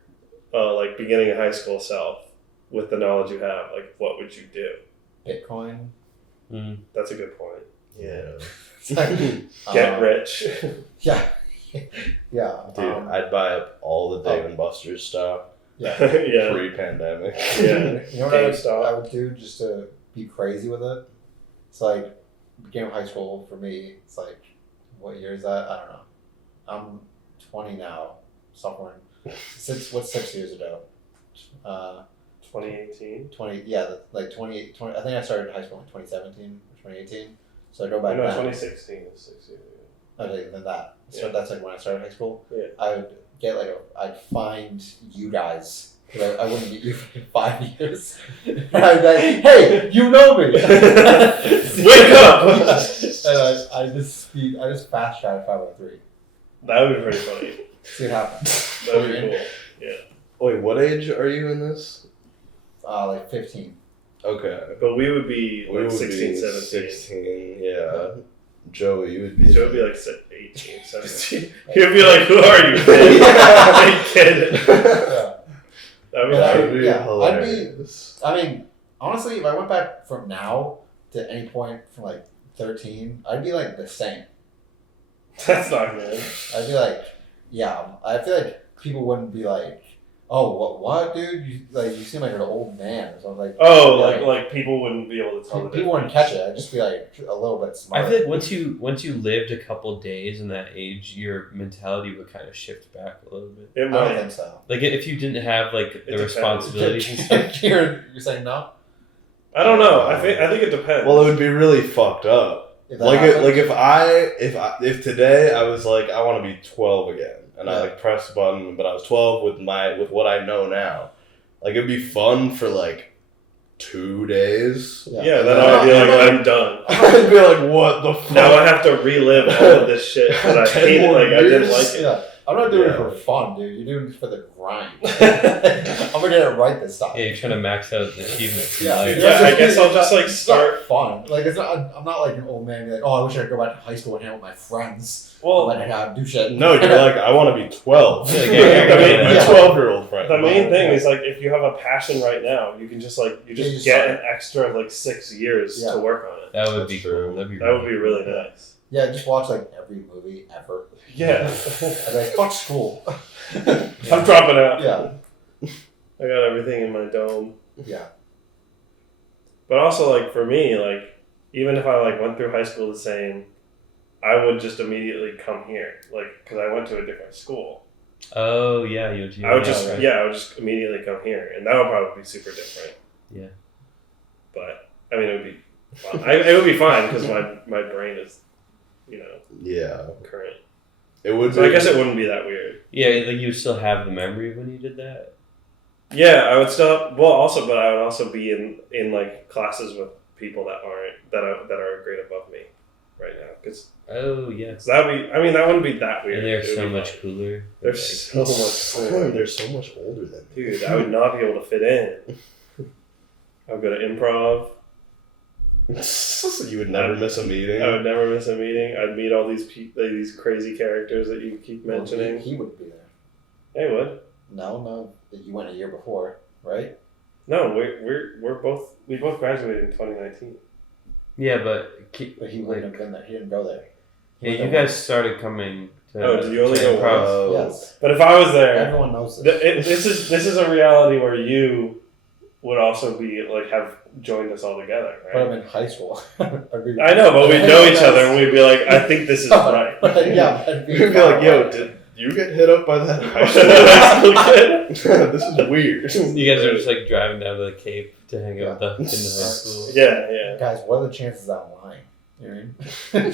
like beginning of high school self with the knowledge you have. Like, what would you do? Bitcoin. That's a good point. Yeah. Get rich. Yeah. Yeah. Dude, I'd buy up all the Dave and Buster's stock Yeah. Yeah. pre-pandemic. Yeah. You know what I would do just to be crazy with it? It's like beginning of high school for me. It's like, what year is that? I don't know. I'm 20 now. Sophomore. What's 6 years ago? 2018. 20. Yeah, like 20. I think I started high school in 2017 or 2018. So I go back. No, then. 2016 is 6 years ago. Okay, then that. So Yeah. that's like when I started high school. Yeah. I would get I'd find you guys. Because I wouldn't get you for 5 years. And I'd be like, hey, you know me. Wake up! And I just fast shot 503. That would be pretty funny. See what happens. That would be cool. Yeah. Wait, what age are you in this? Like 15. Okay. But we would be We like would 16, be 17. 16, yeah. Joey, you would be... Joe would be like 18, 17. He would be like, who are you, kid? Hey, kid. Yeah. That'd be But That like, would be yeah, hilarious. I mean, honestly, if I went back from now to any point from like 13, I'd be like the same. that's not good. I'd be like, yeah, I feel like people wouldn't be like, oh, what, dude? You seem like an old man or something. Like, Oh, like, like people wouldn't be able to tell the people wouldn't difference. catch it. I'd just be like a little bit smarter. I feel like once you lived a couple days in that age, your mentality would kind of shift back a little bit. It I don't might. think so. Like if you didn't have like the depends. responsibilities and stuff. Kieran, you're saying no? I don't know. I think it depends. Well, it would be really fucked up. If that Like, happened? if today I was like, I want to be 12 again, and I Yeah. like pressed the button, but I was 12 with what I know now, like it'd be fun for like 2 days. yeah, And then then I'd be like, I'm I'm done. I'd be like, what the fuck? Now I have to relive all of this shit that I 10 hated. more Like I didn't years? like it. Yeah. I'm not doing Yeah. it for fun, dude. You're doing it for the grind. I'm gonna get it right this time. Yeah, you're trying to max out the achievements in Yeah, life. Yeah, I guess I'll just like It's not start. fun. Like it's not. I'm not like an old man. Be like, oh, I wish I could go back to high school and hang out with my friends. Well, Do shit. No, you're like, I want to be 12. Yeah, Like, yeah, my yeah. 12-year-old friend. the main thing is like if you have a passion right now, you can just like You just just get start. an extra like 6 years Yeah. to work on it. That would That's be true. cool. That'd be That would be really nice. Yeah, just watch like every movie ever. Yeah, I'd be like, fuck school. I'm dropping out. Yeah. I got everything in my dome. Yeah. But also, like for me, like even if I like went through high school the same, I would just immediately come here, like because I went to a different school. Oh yeah, you. I would just right. I would just immediately come here, and that would probably be super different. Yeah. But I mean, it would be fine. It would be fine because my brain is, Yeah. current. It would So be. I guess it wouldn't be that weird. Yeah, like you still have the memory of when you did that. Yeah, I would still. Well, also, but I would also be in like classes with people that are a grade above me right now because Oh yeah. that would be. I mean, that wouldn't be that weird. And they're It would so be much fine. cooler. They're Like, so much cooler. They're so much older than me. Dude, I would not be able to fit in. I would go to improv. You would never miss a meeting. I would never miss a meeting. I'd meet all these crazy characters that you keep mentioning. He would be there. Hey, would? No. You went a year before, right? No, we both graduated in 2019. Yeah, but But he wouldn't have been there. He didn't go there. He yeah, went you there guys started coming to. Oh, did you only to go improv? once. Yes. But if I was there, Everyone knows this. this is a reality where you would also be like have joined us all together, But I'm right? in high school. I know, but we'd know each other and we'd be like, I think this is right. Yeah, I'd You'd be like, yo, did you get hit up by that high High school kid? This is weird. You guys are just like driving down to the Cape to hang out with the in the high school. Yeah. Guys, what are the chances I'm lying? You know what I mean?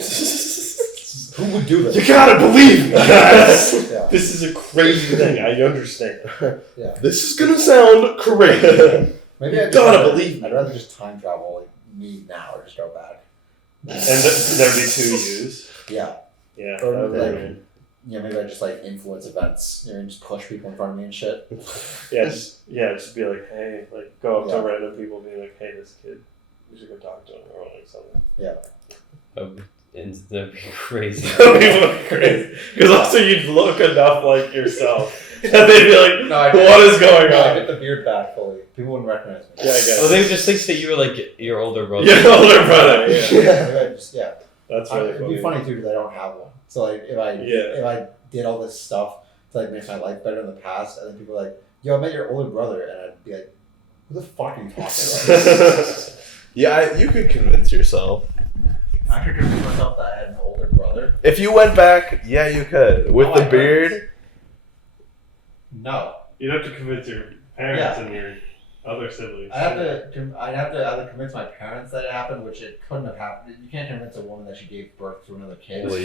Who would do this? You gotta believe me, guys. Yeah. This is a crazy thing. I understand. Yeah. This is gonna sound crazy. Maybe I'd Gotta believe me. I'd rather just time travel like me now or just go back. And there'd be 2 U's. Yeah. Yeah. Or that'd be like, weird. maybe I just like influence events. You know, and just push people in front of me and shit. Just be like, hey, like go up Yeah. to random people and be like, hey, this kid, we should go talk to him or like something. Yeah. That'd be twins. That'd be crazy. That'd be fucking crazy. Because also you'd look enough like yourself that they'd be like, what is going I on? get the beard back fully. People wouldn't recognize me. Yeah, I guess. Well, they just think that you were like your older brother. Your older brother, yeah. Yeah. That's really It'd be funny too because I don't have one. So like if I did all this stuff to like make my life better in the past, and then people are like, "Yo, I met your older brother," and I'd be like, "Who the fuck are you talking about?" Yeah, you could convince yourself. I could convince myself that I had an older brother. If you went back, yeah, you could. With the beard. No. You'd have to convince your parents and your other siblings. I'd have to either convince my parents that it happened, which it couldn't have happened. You can't convince a woman that she gave birth to another kid. Well,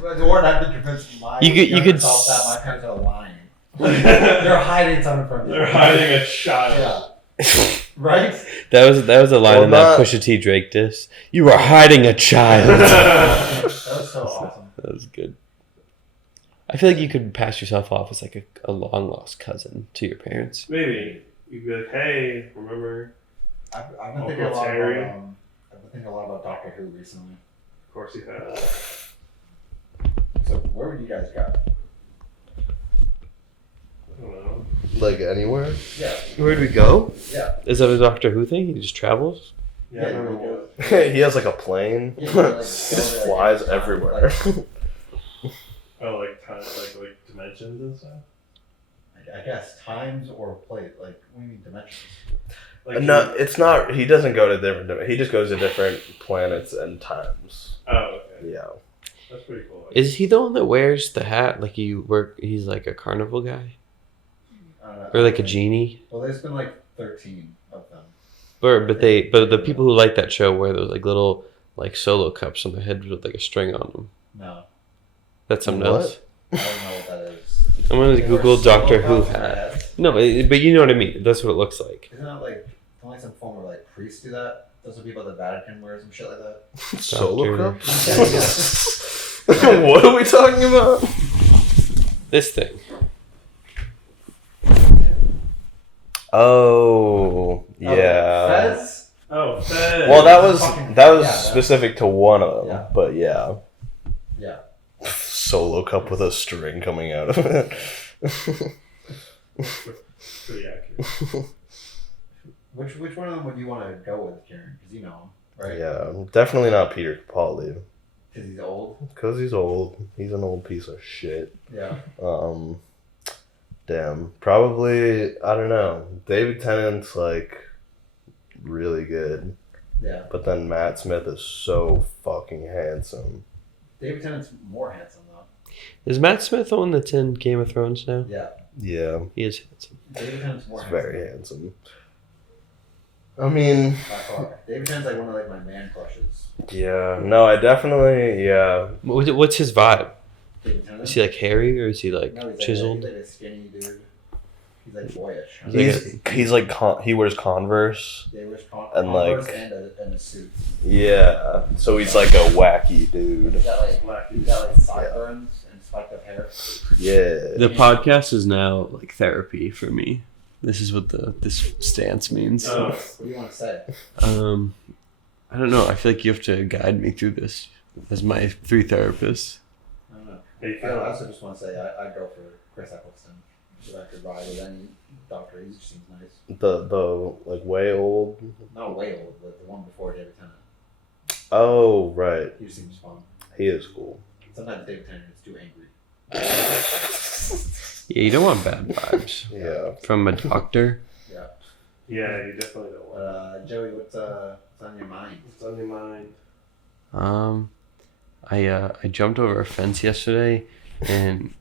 But or I'd have to convince my You could self that my parents are lying. They're hiding something from me. They're hiding a child. Yeah. Right? That was a line in that Pusha T Drake diss. You are hiding a child. That was so awesome. That was good. I feel like you could pass yourself off as like a long lost cousin to your parents. Maybe. You'd be like, hey, remember? I've been Uncle thinking a lot Terry? about I've been thinking a lot about Doctor Who recently. Of course you have. So where would you guys go? I don't know. Like anywhere? Yeah. Where'd we go? Yeah. Is that a Doctor Who thing? He just travels? Yeah, I Yeah, remember you what. He has like a plane. Yeah, He just flies everywhere. Oh, like dimensions and stuff? I guess times or place. Like, what do you mean dimensions? Like No, it's not. He doesn't go to different. He just goes to different planets and times. Oh, okay. Yeah. That's pretty cool. Is he the one that wears the hat? Like he's like a carnival guy? Or like a genie? Well, there's been like 13 of them. But the people who like that show wear those like little like solo cups on their head with like a string on them. No, That's something What? else. I don't know what that is. I'm gonna They Google wear solo Doctor Who cups on their hat. heads. No, but you know what I mean. That's what it looks like. Isn't that like only some form of like priests do that? Doesn't people at the Vatican wear some shit like that? Solo Doctor. cups? What are we talking about? This thing. Oh, yeah. Fez? Oh, Fez. Well, that was Yeah, specific to one of them, Yeah. but yeah. Yeah. Solo cup with a string coming out of it. Pretty accurate. Which one of them would you want to go with, Kieran? Because you know him, right? Yeah, definitely not Peter Capaldi. Because he's old. Because he's old. He's an old piece of shit. Yeah. Damn. Probably, I don't know. David Tennant's, like, really good. Yeah. But then Matt Smith is so fucking handsome. David Tennant's more handsome though. Is Matt Smith the one that's in Game of Thrones now? Yeah. Yeah, He is handsome. David Tennant's more he's handsome. very handsome. I mean, By far. David Tennant's like one of like my man crushes. yeah. No, I definitely, yeah. What's his vibe? David Tennant. Is he like hairy or is he like No, he's chiseled? Like, he's like a skinny dude. He's like boyish. He's like, he wears Converse. They wear And, Converse like- and a suit. Yeah. So he's like a wacky dude. He's got like sideburns and spiked up hair. Yeah. The podcast is now like therapy for me. This is what this stance means. Oh. What do you want to say? I don't know. I feel like you have to guide me through this as my 3 therapists. I don't know. How you I feeling? also just want to say I'd go for Chris Eccleston. If I could ride with any doctor, he just seems nice. The like way old. Not way old, but the one before David Tennant. Oh right, He just seems fun. he is cool. Sometimes David Tennant is too angry. Yeah, you don't want bad vibes Yeah. from a doctor. Yeah. Yeah, you definitely don't want But Joey, what's on your mind? What's on your mind? I jumped over a fence yesterday, and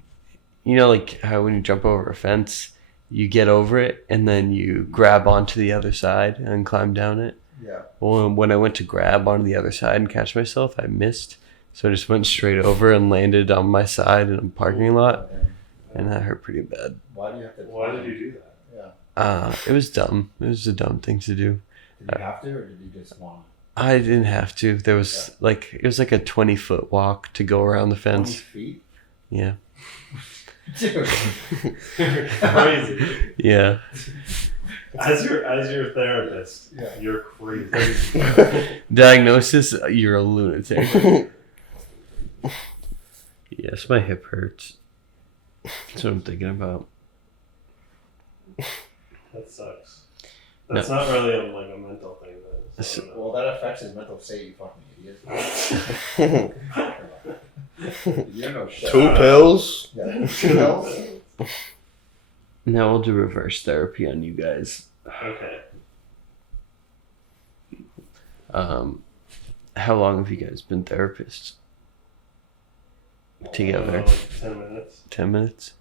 you know, like how when you jump over a fence, you get over it and then you grab onto the other side and climb down it. Yeah. Well, when I went to grab onto the other side and catch myself, I missed, so I just went straight over and landed on my side in a parking lot, Okay. and that hurt pretty bad. Why do you have to? Why did you do that? Yeah. It was dumb. It was a dumb thing to do. Did you have to, or did you just want I didn't have to. There was it was like a 20-foot walk to go around the to? 20 fence. feet? Yeah. Dude. Crazy. Yeah. As your therapist, Yeah. you're crazy. Diagnosis: you're a lunatic. Yes, my hip hurts. That's what I'm thinking about. That sucks. That's not really a mental thing, then. So I don't know. Well, that affects his mental state, you fucking idiot. You don't know shit. 2 pills? Yeah. 2 pills? Now we'll do reverse therapy on you guys. Okay. How long have you guys been therapists? Together? Like 10 minutes. 10 minutes?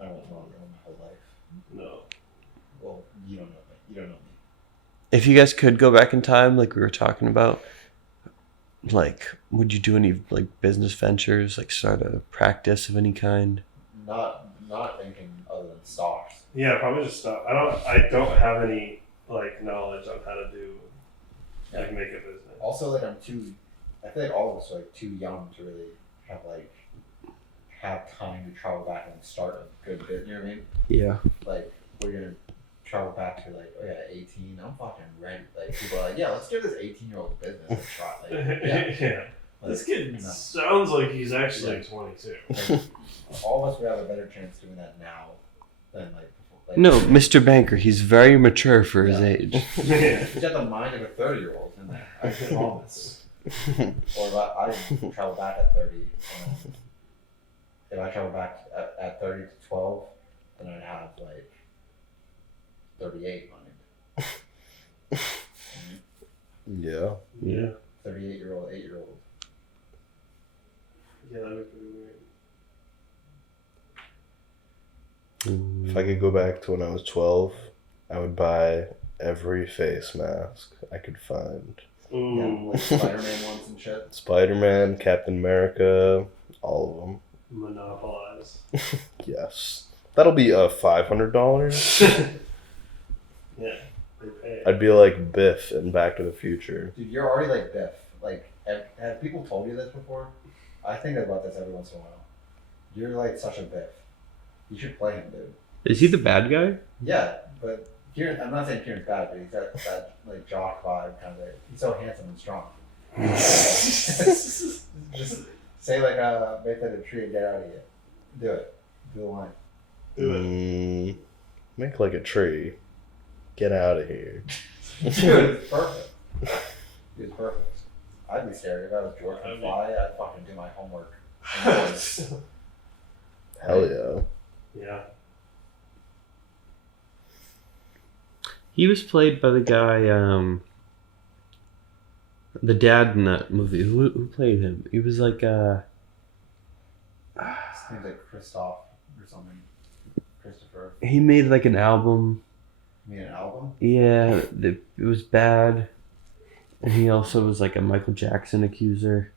I don't know my whole life. No. Well, you don't know me. You don't know me. If you guys could go back in time, like we were talking about, like, would you do any like business ventures, like start a practice of any kind? Not thinking other than stocks. Yeah, probably just stop. I don't have any like knowledge on how to do like make a business. Also, like I feel like all of us are like too young to really have time to travel back and start a good business. You know what I mean? Yeah. Like we're gonna travel back to like 18. I'm fucking ready. Like people are like, yeah, let's give this 18-year-old business a shot. Like, yeah. Yeah. Like, This kid no. sounds like he's actually 22. Like, all of us would have a better chance doing that now than like before. Like, No, Mr. Banker, he's very mature for his Yeah. age. Yeah. He's got the mind of a 30-year-old in there. I promise. Or if I travel back at 30. If I travel back at 30 to 12, then I'd have like 38 mind. Yeah. Yeah. 38-year-old, 8-year-old. Yeah, that would be weird. If I could go back to when I was 12, I would buy every face mask I could find. Yeah, Ooh. like Spider-Man ones and shit. Spider-Man, Captain America, all of them. Monopolize. Yes. That'll be $500. Yeah, they pay. I'd be like Biff in Back to the Future. Dude, you're already like Biff. Like, have people told you this before? I think about this every once in a while. You're like such a Biff. You should play him, dude. Is he the bad guy? Yeah, but Kieran, I'm not saying Kieran's bad, but he's got that like jock vibe kind of. He's so handsome and strong. Just say like make that a tree and get out of here. Do it. Do the line. Make like a tree. Get out of here. Dude, it's perfect. It's perfect. I'd be scared if I was George and Fly. I'd fucking do my homework. Hell yeah. Yeah. He was played by the guy, the dad in that movie. Who played him? He was like, His name's like Christoph or something. Christopher. he made like an album. You mean an album? Yeah, it was bad. And he also was like a Michael Jackson accuser.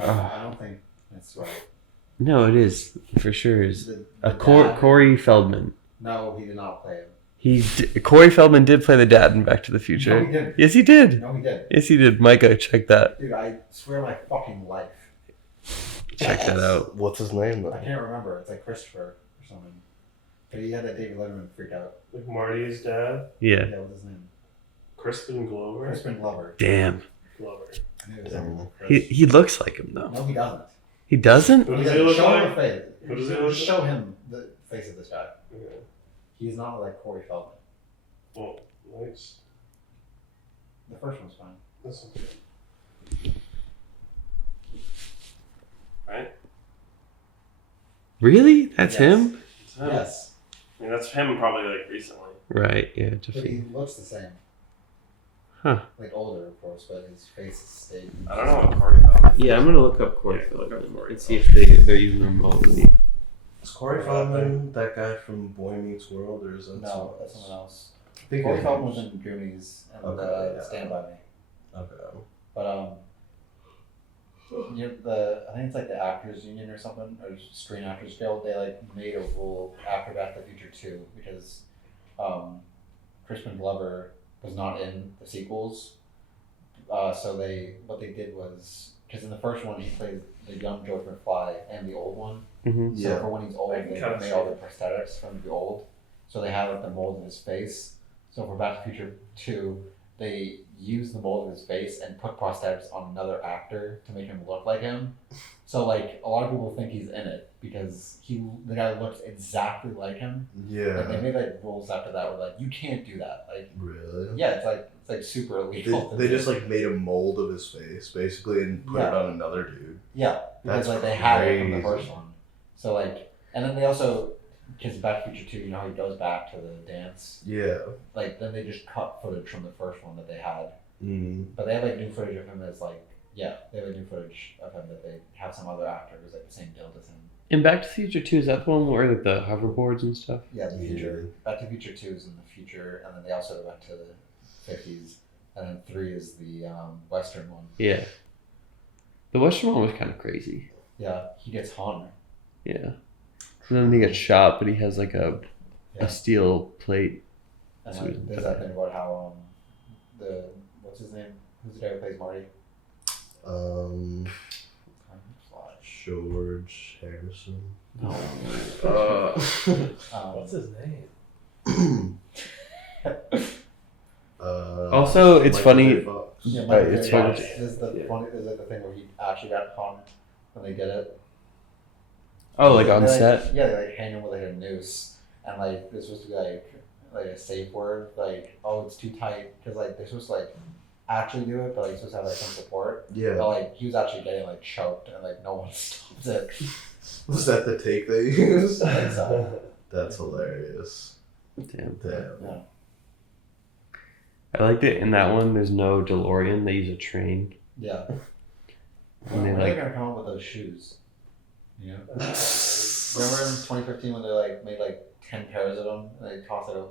I don't think that's right. No, it is. For sure is. The dad- Corey Feldman. No, he did not play him. Corey Feldman did play the dad in Back to the Future. No, he didn't. Yes, he did. No, he did. Yes, he did. Micah, check that. Dude, I swear my fucking life. Check that out. What's his name though? I can't remember. It's like Christopher or something. But he had that David Letterman freak out. Like Marty's dad, Yeah. Yeah, what's his name? Crispin Glover. Crispin Glover. Damn. Glover. I knew it was Damn. like Chris. He looks like him though. No, he doesn't. He doesn't? What does he look show him like? the face. What does he look Just show him the face of this guy. Okay. He's not like Corey Feldman. Well, nice. The first one's fine. This one's good. Right? Really? That's Yes. him? It's him. Yes. I mean, that's him probably like recently. Right. Yeah. But Definitely. he looks the same. Huh. Like older, of course, but his face is stayed. I don't know what Corey Feldman. Yeah, I'm gonna look up Corey Yeah, Feldman look up Corey and see if they're even remotely. Is Corey Feldman that guy from Boy Meets World, or is that No, that's someone else. I think Corey it Feldman was is. in Goonies and Okay, yeah. Stand By Me. Okay. But I think it's like the Actors Union or something, or Screen Actors Guild. They like made a rule after Back to the Future 2 because Crispin Glover was not in the sequels. So what they did was because in the first one he plays the young George McFly and the old one. Mm-hmm. So for when he's old, I can they kinda made see all the prosthetics from the old. So they have like the mold of his face. So for Back to the Future 2, they use the mold of his face and put prosthetics on another actor to make him look like him. So like a lot of people think he's in it because the guy looks exactly like him. Yeah. Like they made like rules after that where like you can't do that. Like Really? yeah, it's like super illegal. They just like made a mold of his face basically and put it on another dude. Yeah, because That's like they had it from the crazy. first one. So like, and then they also, because Back to the Future 2, you know how he goes back to the dance. Yeah. Like then they just cut footage from the first one that they had, Mm. but they have like new footage of him as like they have like new footage of him that they have some other actor who's like the same build as him. In Back to the Future 2, is that the one where like the hoverboards and stuff? Yeah, the future. Yeah. Back to the Future 2 is in the future, and then they also went to the 50s, and then 3 is the Western one. Yeah. The Western one was kind of crazy. Yeah, he gets hung. Yeah. And then he gets shot, but he has like a Yeah. steel plate. And So like, there's that thing about how what's his name? Who's the guy who plays Marty? George Harrison. No. What's his name? Also, it's Michael funny- J. Fox. Yeah, Right, Michael it's J. funny. Fox. There's like the thing where he actually got hung when they did it. Oh, like on They, set? Yeah, they like hang him with like a noose, and like this supposed to be like a safe word, like oh it's too tight, because like they're supposed to like actually do it, but like supposed to have like some support. But Yeah. like he was actually getting like choked, and like no one stopped it. Was that the take they used? I think so. That's hilarious. Damn. Damn. Yeah. I liked it in that one. There's no DeLorean. They use a train. Yeah. And they When are they like, gonna come up with those shoes? You know? Remember in 2015 when they like made like 10 pairs of them and they cost like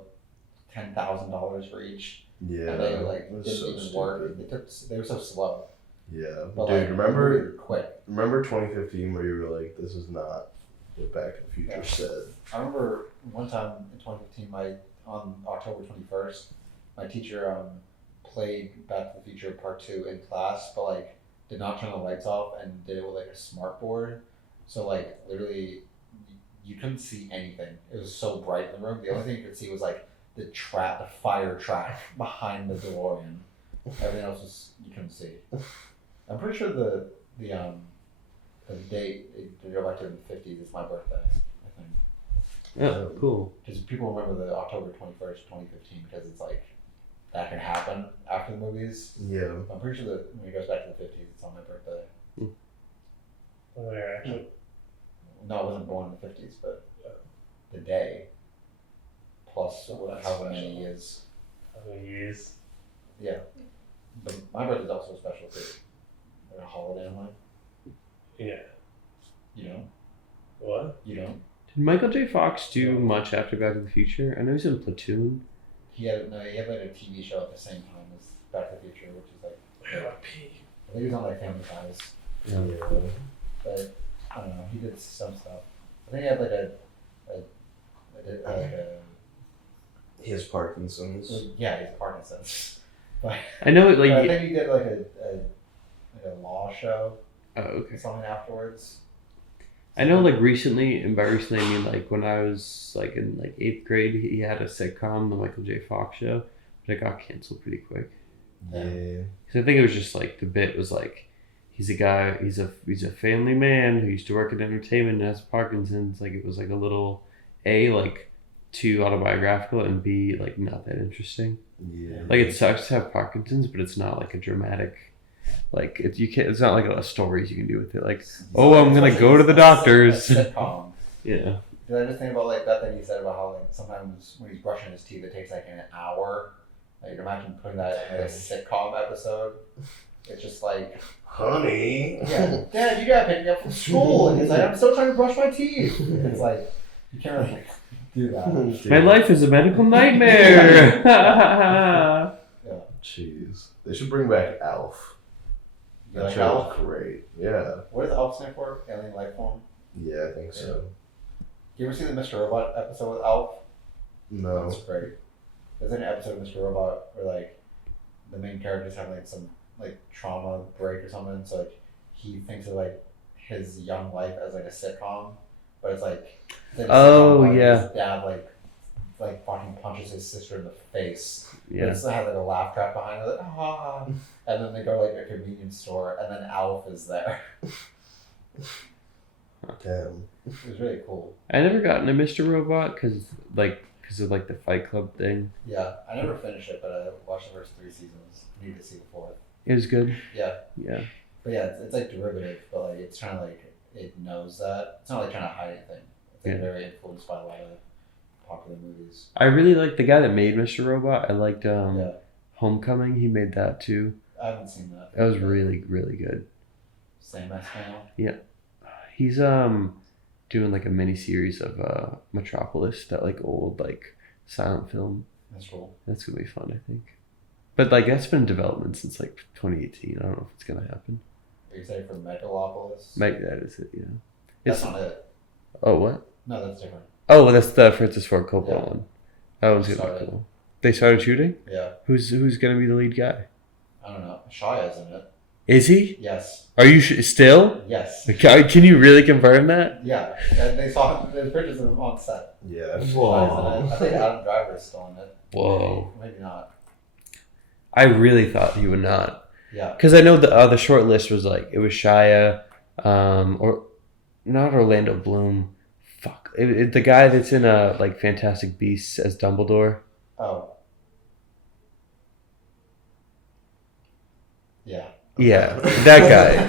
$10,000 for each, Yeah. and they like it was didn't so even stupid. work. They were so slow. Yeah. But Dude, like, remember they were quick. remember 2015 where you were like, this is not what Back to the Future Yeah. said. I remember one time in 2015, on October 21st, my teacher played Back to the Future Part 2 in class, but like did not turn the lights off and did it with like a smart board. So like literally, you couldn't see anything. It was so bright in the room. The only thing you could see was like the fire track behind the DeLorean. Everything else was you couldn't see. I'm pretty sure the date to go back to the 50s is my birthday. I think. oh, cool. Because people remember the October 21st, 2015, because it's like that can happen after the movies. Yeah. I'm pretty sure that when it goes back to the 50s, it's on my birthday. Oh, they're actually. No, I wasn't born in the 50s, but the day plus however many years. How many years? Yeah. But my birthday's also special too. Like a holiday in life. Yeah. You know? What? You know? Did Michael J. Fox do much after Back to the Future? I know he's in Platoon. He had like a TV show at the same time as Back to the Future, which is like I gotta pee. I think he was on like Family Ties. Yeah. But I don't know, he did some stuff. I think he had like He has Parkinson's. yeah, he's Parkinson's. But, I know it but I like. think he did like a law show Oh, okay. or something afterwards. I know like recently, and by recently I mean like when I was like in like 8th grade, he had a sitcom, the Michael J. Fox show, but it got canceled pretty quick. Yeah. Because I think it was just like the bit was like, he's a guy, he's a family man who used to work in entertainment and has Parkinson's. Like it was like a little A, like too autobiographical, and B, like not that interesting. Yeah. Like it sucks to have Parkinson's, but it's not like a dramatic, like it's not like a lot of stories you can do with it. Like, oh, I'm gonna go to the doctors. A sitcom. Yeah. Did I just think about like that thing he said about how like sometimes when he's brushing his teeth it takes like an hour. Like imagine putting that in a sitcom episode. It's just like, Honey. yeah, Dad, you gotta pick me up from school, and he's like, I'm still trying to brush my teeth. It's like you can't really do that. My life is a medical nightmare. Yeah. Jeez. They should bring back Alf. You That like show Alf? was great. Yeah. What does Alf stand for? Alien life form. Yeah, I think so. You ever seen the Mr. Robot episode with Alf? No. That's great. There's an episode of Mr. Robot where like the main character's having like some like trauma break or something, so like he thinks of like his young life as like a sitcom, but it's like a Oh, sitcom where yeah. his dad like fucking punches his sister in the face. But Yeah. it still has like a laugh track behind it, like ah, and then they go to like a convenience store, and then Alf is there. Damn. It was really cool. I never got into Mr. Robot because of like the Fight Club thing. Yeah, I never finished it, but I watched the first 3 seasons. I need to see the 4th. It was good. Yeah. Yeah. But yeah, it's like derivative, but like it's trying to like it knows that it's not like trying to hide anything. It's like Yeah. very influenced by a lot of popular movies. I really liked the guy that made Mr. Robot. I liked Yeah, Homecoming. He made that too. I haven't seen that. That was really, really good. Same as now. He's doing like a mini series of Metropolis, that like old like silent film. That's cool. That's gonna be fun, I think. But like that's been in development since like 2018. I don't know if it's gonna happen. Are you saying for Megalopolis? That is it. Yeah. That's It's not it. oh what? No, that's different. Oh, that's the Francis Ford Coppola Yeah. one. That one's gonna be Started. cool. They started shooting. Yeah, Who's gonna be the lead guy? I don't know. Shaya's in it. Is he? Yes. Are you still? Yes. Can you really confirm that? Yeah, and they saw the pictures of him on set. Yeah. Shaya's in it. I think Adam Driver is still in it. Whoa. Maybe not. I really thought he would not. Yeah. Because I know the short list was like it was Shia, or not Orlando Bloom. Fuck, the guy that's in like Fantastic Beasts as Dumbledore. Oh. Yeah. Yeah, that guy.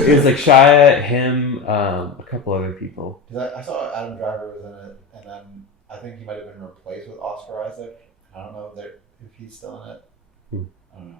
It was like Shia, him, a couple other people. 'Cause I saw Adam Driver was in it, and then I think he might have been replaced with Oscar Isaac. I don't know if he's still in it. I don't know.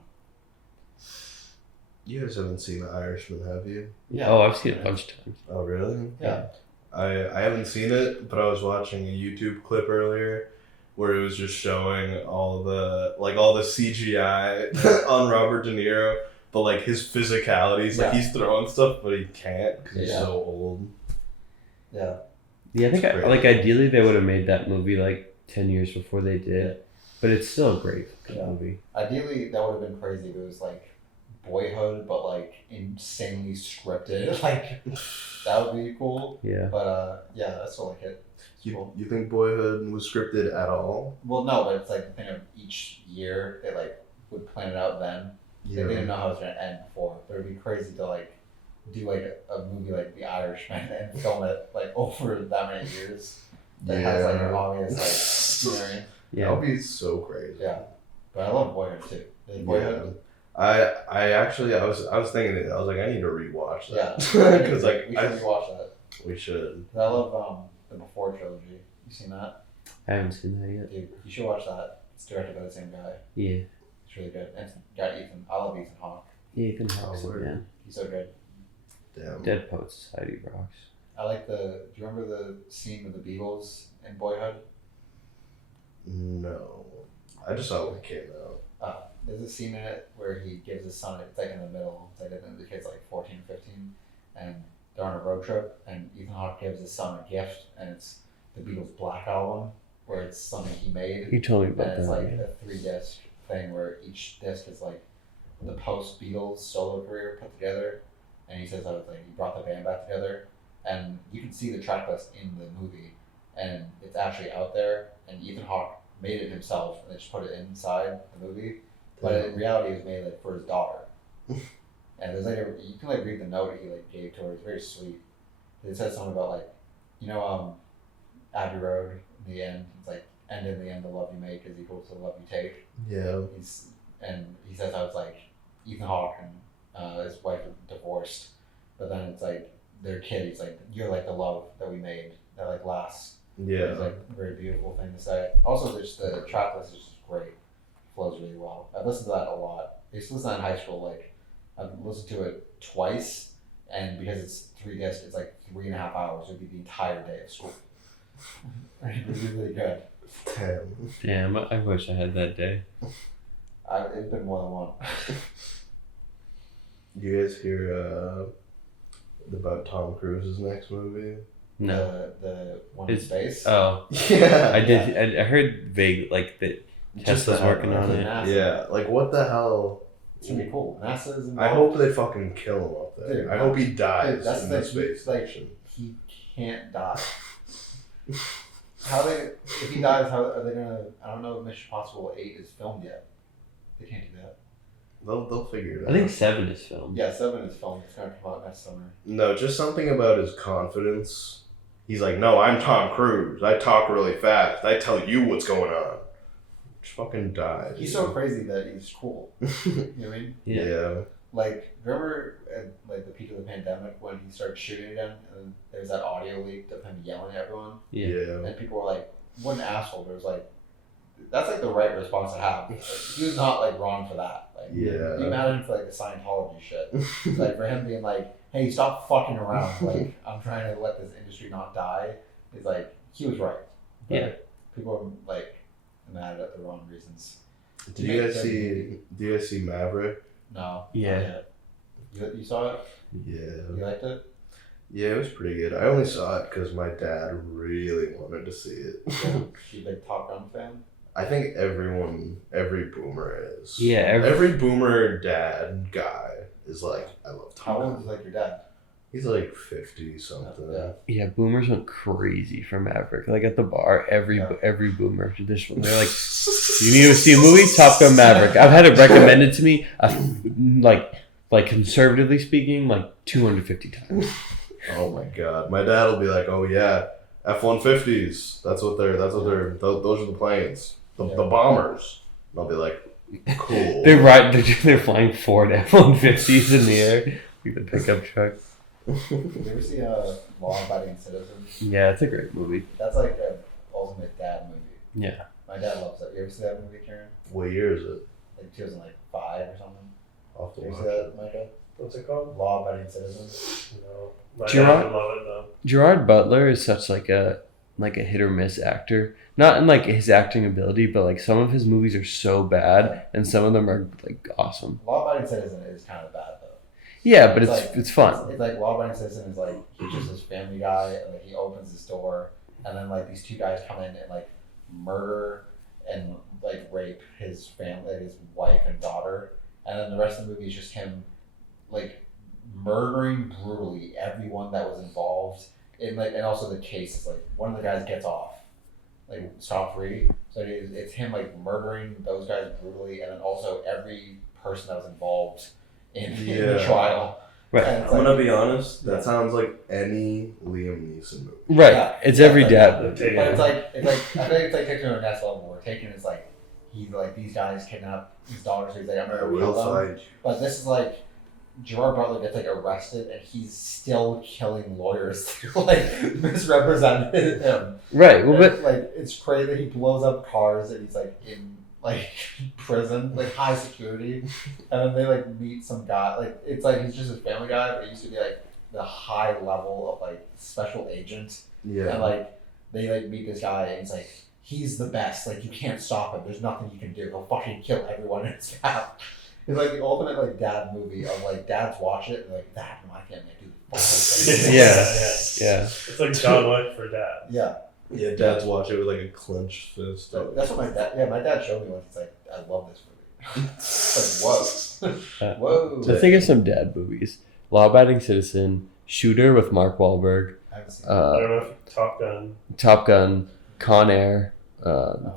You guys haven't seen The Irishman, have you? Yeah. Oh, I've seen it a bunch of times. Oh, really? Yeah. I haven't seen it, but I was watching a YouTube clip earlier where it was just showing all the CGI on Robert De Niro, but like his physicalities, like Yeah. he's throwing stuff, but he can't because he's Yeah. so old. Yeah. Yeah, I think It's great. like ideally they would have made that movie like 10 years before they did, Yeah. but it's still a great fucking Yeah. movie. Ideally, that would have been crazy if it was like Boyhood, but like insanely scripted. Like that would be cool. Yeah. But yeah, I still like it. It's cool. You think Boyhood was scripted at all? Well, no, but it's like the thing of each year they like would plan it out then. They didn't know how it was gonna end before. But it'd be crazy to like do like a movie like The Irishman and film it like over that many years. That has like an obvious like, you know what I mean? Yeah. That would be so crazy. Yeah. But I love Boyhood too. Boyhood. I actually I was thinking it. I was like, I need to rewatch Yeah. that because like we should rewatch that. we should. I love the Before trilogy. You seen that? I haven't seen that yet. Dude, you should watch that. It's directed by the same guy. Yeah. It's really good. And it's got Ethan. I love Ethan Hawke. Ethan Hawke's word. yeah. He's so good. Damn. Dead Poet Society rocks. I like do you remember the scene with the Beatles in Boyhood? No, I just saw it when it came out. There's a scene in it where he gives his son, it's like in the middle, it's like I think the kid's like 14, 15, and they're on a road trip, and Ethan Hawke gives his son a gift, and it's the Beatles Black Album, where it's something he made, You told me and about it's that. like a 3-disc thing where each disc is like the post-Beatles solo career put together, and he says how it's like he brought the band back together, and you can see the track list in the movie, and it's actually out there, and Ethan Hawke made it himself, and they just put it inside the movie. But in reality, it was made like for his daughter. And there's like you can like read the note he like gave to her. It's very sweet. It says something about like, Abbey Road in the end. It's like, and in the end, the love you make is equal to the love you take. Yeah. He says how it's like Ethan Hawke and his wife are divorced, but then it's like their kid. He's like, you're like the love that we made that like lasts. Yeah. It's like a very beautiful thing to say. Also, just the track list is just great. Flows really well. I've listened to that a lot. I used to listen to that in high school. Like, I've listened to it twice, and because it's 3 discs, it's like 3.5 hours. It would be the entire day of school. It would be really good. Damn. Damn, I wish I had that day. It's been more than one. You guys hear about Tom Cruise's next movie? No. The one in It's- space. Oh, Yeah. I did. I heard vague like that Just Tesla's the working on headline. it. NASA. Yeah. Like, what the hell It's gonna be cool. NASA's involved. I hope they fucking kill him up there. Dude, I hope he dies dude, that's in the the thing. space station. He can't die. If he dies, how are they gonna? I don't know if Mission Impossible 8 is filmed yet. They can't do that. They'll figure it out. I think 7 is filmed. Yeah, 7 is filmed. It's gonna come out next summer. No, just something about his confidence. He's like, no, I'm Tom Cruise. I talk really fast. I tell you what's going on. Just fucking die. He's so crazy that he's cool. You know what I mean? Yeah. Like, remember at like the peak of the pandemic when he started shooting again, and there's that audio leak of him yelling at everyone, Yeah. and people were like, "What an asshole!" But it was like, that's like the right response to have. Like, he was not like wrong for that. Like, Yeah. you mad at him for like the Scientology shit. Like for him being like, "Hey, stop fucking around." Like, I'm trying to let this industry not die. It's like he was right. But Yeah. people are like mad at the wrong reasons. Do you guys see Maverick? No. Yeah. You saw it? Yeah. You liked it? Yeah, it was pretty good. I only saw it because my dad really wanted to see it. You a big Top Gun fan? I think every boomer is. Yeah, every boomer dad guy is like, I love How Tom. old is like your dad? He's like 50 something. Yeah. Yeah, boomers went crazy for Maverick. Like at the bar, every boomer. They're like, you need to see a movie? Top Gun Maverick. I've had it recommended to me, like conservatively speaking, like 250 times. Oh my god, my dad will be like, "Oh yeah, F-150s. Those are the planes, the bombers." And I'll be like, "Cool." They're flying Ford F-150s in the air, like the pickup truck. Did you ever see Law Abiding Citizen? Yeah, it's a great movie. That's like an ultimate dad movie. Yeah. My dad loves it. You ever see that movie, Kieran? What year is it? Like 2005 or something. I'll have to You ever watch see it. that, Micah? What's it called? Law Abiding Citizen. No. My Gerard? dad would love it though. Gerard Butler is such like a hit or miss actor. Not in like his acting ability, but like some of his movies are so bad, and some of them are like awesome. Law Abiding Citizen is kind of bad though. Yeah, but It's it's fun. It's like Law Abiding Citizen is like he's just this family guy, and like he opens his door, and then like these two guys come in and like murder and like rape his family, like his wife and daughter, and then the rest of the movie is just him like murdering brutally everyone that was involved. And like, and also the case is like one of the guys gets off, like scot free. So it's him like murdering those guys brutally, and then also every person that was involved in the Yeah. trial. Right. And it's I'm like, gonna be honest. That sounds like any Liam Neeson movie. Right. Yeah. It's Yeah, every like- dad but movie. it's like I think it's like taken to a next level where Taken is like he's like these guys kidnap his daughter, so he's like I'm I gonna will kill them. find you. But this is like Gerard Butler gets like arrested and he's still killing lawyers to like misrepresent him. Right. Well, And, but like it's crazy that he blows up cars and he's like in like prison, like high security, and then they like meet some guy. Like it's like he's just a family guy, but he used to be like the high level of like special agent, Yeah. and like they like meet this guy and he's like he's the best. Like you can't stop him. There's nothing you can do. He'll fucking kill everyone in his path. It's like the ultimate like dad movie of like dads watch it and like that my family do the fucking thing. Yeah. It's like John Wick for dad. Yeah. Yeah, dads watch it with like a clenched fist. So that's what my dad showed me once. He's like, I love this movie. It's like, whoa. so think of some dad movies: Law Abiding Citizen, Shooter with Mark Wahlberg, I haven't seen I uh, don't know if Top Gun. Top Gun, Con Air,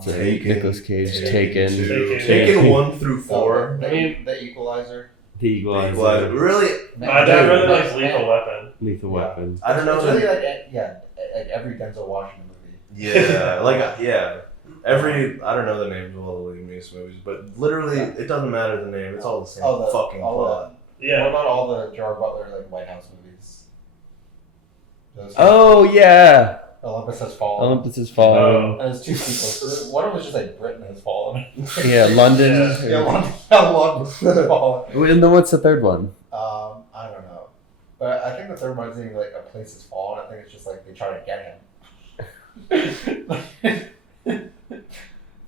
Taken, Nicolas Cage, Taken, Taken 1 through 4. The Equalizer. The Equalizer, Really? My dad really likes Lethal Weapon. Lethal Yeah. Weapon. I don't know. It's really like like every Denzel Washington movie. Yeah, every I don't know the names of all the Liam Neeson movies, but literally it doesn't matter the name. It's all the same fucking plot. What Yeah. about all the Gerard Butler like White House movies? Those Oh yeah, Olympus Has Fallen. Olympus Has Fallen. And there's two sequels. One of them was just like Britain Has Fallen. Yeah, London. Yeah, London Has Fallen. And then what's the third one? I don't know. But I think the third one's even like A Place Has Fallen. I think it's just like they try to get him.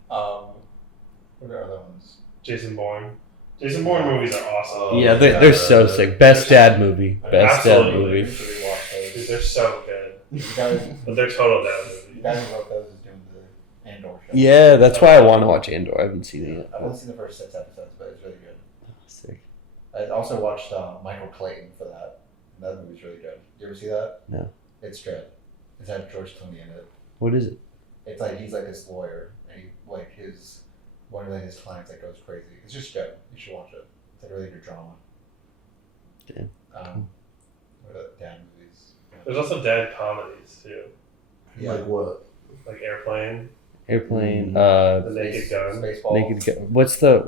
What are other ones? Jason Bourne. Jason Bourne movies are awesome. Oh, Yeah, they're so sick. Best dad movie. Best dad Absolutely. movie. Should we watch Dude, those? they're so good. You guys, But they're total dad you movies. guys who wrote those is doing the Andor show. Yeah, that's why I want to watch Andor. I haven't seen it yet. I've only seen the first 6 episodes, but it's really good. Sick. I also watched Michael Clayton for that. That movie's really good. You ever see that? No. It's good. It's had George Clooney in it. What is it? It's like he's like this lawyer, and he like one of his clients like goes crazy. It's just good. You should watch it. It's like a really good drama. Damn. What are the dad movies? There's also dad comedies too, Yeah. Like what? like Airplane, Airplane. The Naked Gun. Spaceballs. Naked Gun. What's the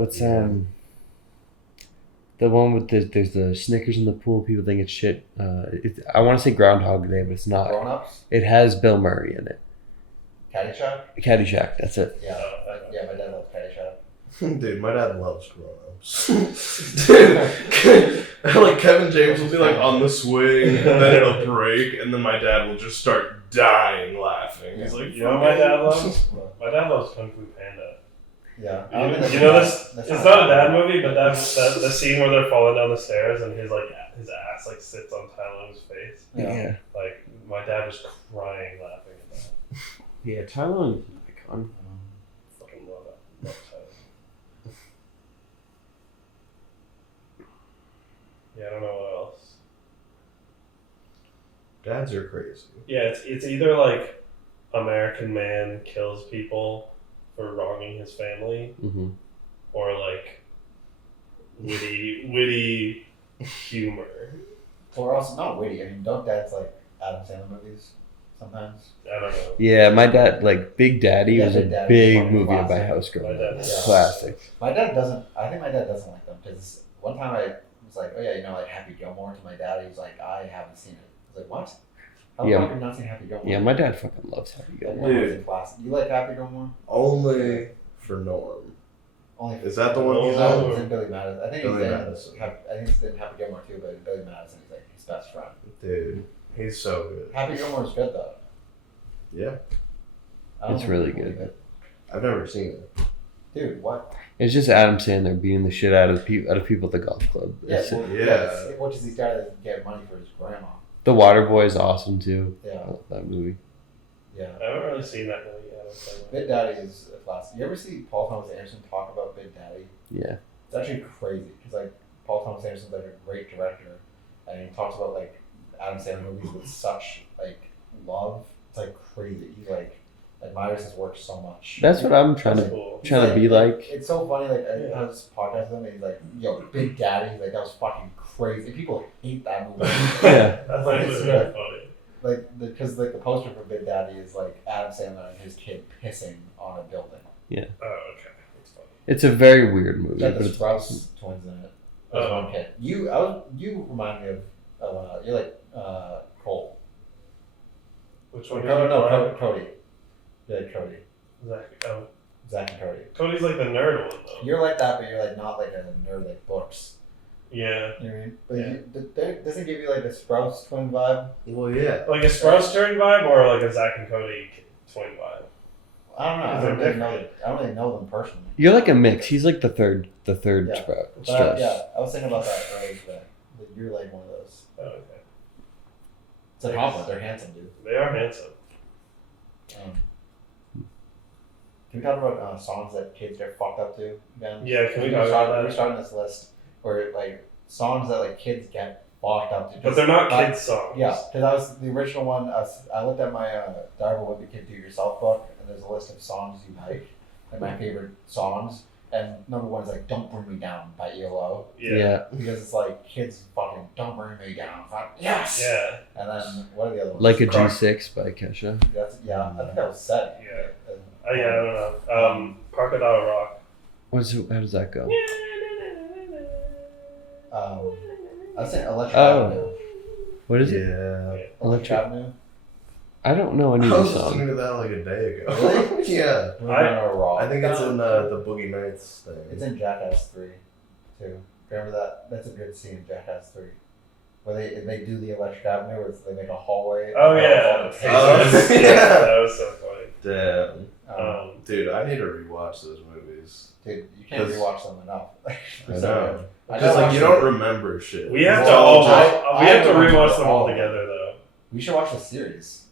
one with there's the Snickers in the pool. People think it's shit. I want to say Groundhog Day, but it's not. Grown Ups. It has Bill Murray in it. Caddyshack. Caddyshack. That's it. Yeah. Yeah. My dad loves Caddyshack. Dude, my dad loves grown-ups. Dude, like Kevin James will be like on the swing, and then it'll break, and then my dad will just start dying laughing. He's like, You know what my dad loves? My dad loves Kung Fu Panda. Yeah. You know this? It's not a dad movie, but that the scene where they're falling down the stairs and his ass like sits on Tai Lung's face. Yeah. Like my dad was crying laughing at that. Yeah, Tyler is an icon. Fucking love it. Love Tai Lung. Yeah, I don't know what else. dads are crazy. Yeah, it's either like American Man kills people for wronging his family, Mm-hmm. or like witty humor. Or also not witty. I mean, don't dads like Adam Sandler movies sometimes? I don't know. Yeah, my dad, like Big Daddy Yeah, was Big a Daddy's big fucking movie classic. by House My growing dad- up. yeah. Classic. My dad doesn't. I think my dad doesn't like them because one time I was like, "Oh yeah, you know, like Happy Gilmore." To my dad, he was like, "I haven't seen it." I was like, "What? How the Yeah. fuck have you not seen Happy Gilmore?" Yeah, my dad fucking loves Happy That Gilmore. movie was a classic. You like Happy Gilmore? Only for Norm. Only Is that the one he's Oh. on? He's in Billy Madison. I think Billy he's in. Madison. I think he's in Happy Gilmore too, but in Billy Madison, he's like his best friend. Dude, he's so good. Happy Gilmore is good though. Yeah, I don't It's think really people good. believe it. I've never seen it. Dude, what? It's just Adam Sandler beating the shit out of people at the golf club. Yeah, That's well, it. Yeah. what does he got to get money for his grandma? The Waterboy is awesome too. I Yeah, love that movie. yeah. I haven't really seen that movie yet. Big Daddy is a classic. You ever see Paul Thomas Anderson talk about Big Daddy? Yeah. It's actually crazy because like Paul Thomas Anderson's like a great director, and he talks about like Adam Sandler movies with such like love. It's like crazy. He like admires his work so much. That's what I'm trying That's to cool. trying to be like. It's so funny. Like I Yeah. had this podcast with him, and he's like, "Yo, Big Daddy," like that was fucking crazy. People hate that movie. Yeah. That's actually It's really good. funny. Like because the poster for Big Daddy is like Adam Sandler and his kid pissing on a building. Oh, okay. That's funny. It's a very weird movie, Got but the it's Sprouse twins in it. There's Oh. one kid. You remind me of you're like Cole. Which No, one? Cody. You're like Cody. Zach and Cody. Cody's like the nerd one though. You're like that, but you're like not like a nerd like books. Yeah. You know what I mean? But Yeah. doesn't it give you like a Sprouse twin vibe? Well, yeah. Like a Sprouse turn vibe or like a Zach and Cody twin vibe? I don't know. I They're don't really different. know. I don't really know them personally. you're like a mix. He's like the third Yeah. Sprout. But Strauss. yeah, I was thinking about that earlier today. That you're like one of those. Oh, okay. It's a compliment. They're handsome, dude. They are handsome. Can we talk about songs that kids get fucked up to again? Yeah, can we talk about that? We're starting this list where like songs that like kids get fucked up to. But they're not Like, kids songs. Yeah, because I was the original one. I looked at my Darwin Whitby Kid Do It Yourself book, and there's a list of songs you like, and my favorite songs. And number one is like "Don't Bring Me Down" by ELO, Yeah. because it's like kids fucking "Don't Bring Me Down." Fuck, yes. Yeah. And then what are the other ones? Like a Croc- G6 by Kesha. That's, yeah, I think that was set. Yeah. I don't know. Crocodile Rock. How does that go? I was saying Electric Oh. Avenue. What is it? Yeah. Electric Avenue. I don't know any I of the was listening songs. to that like a day ago. Really? Yeah. We're gonna rock. I think it's in the Boogie Nights thing. It's in Jackass 3, too. Remember that? That's a good scene in Jackass 3. Where they do the Electric Avenue, where they make a hallway. Oh and yeah. all the tapes. Oh, yeah. yeah. That was so funny. Damn. Dude, I need to rewatch those movies. Dude, you can't 'Cause- enough. They're I so know. good. I Because like you watched don't them. remember shit. we have It's to all all just- we have to I rewatch them all all. together though. We should watch the series.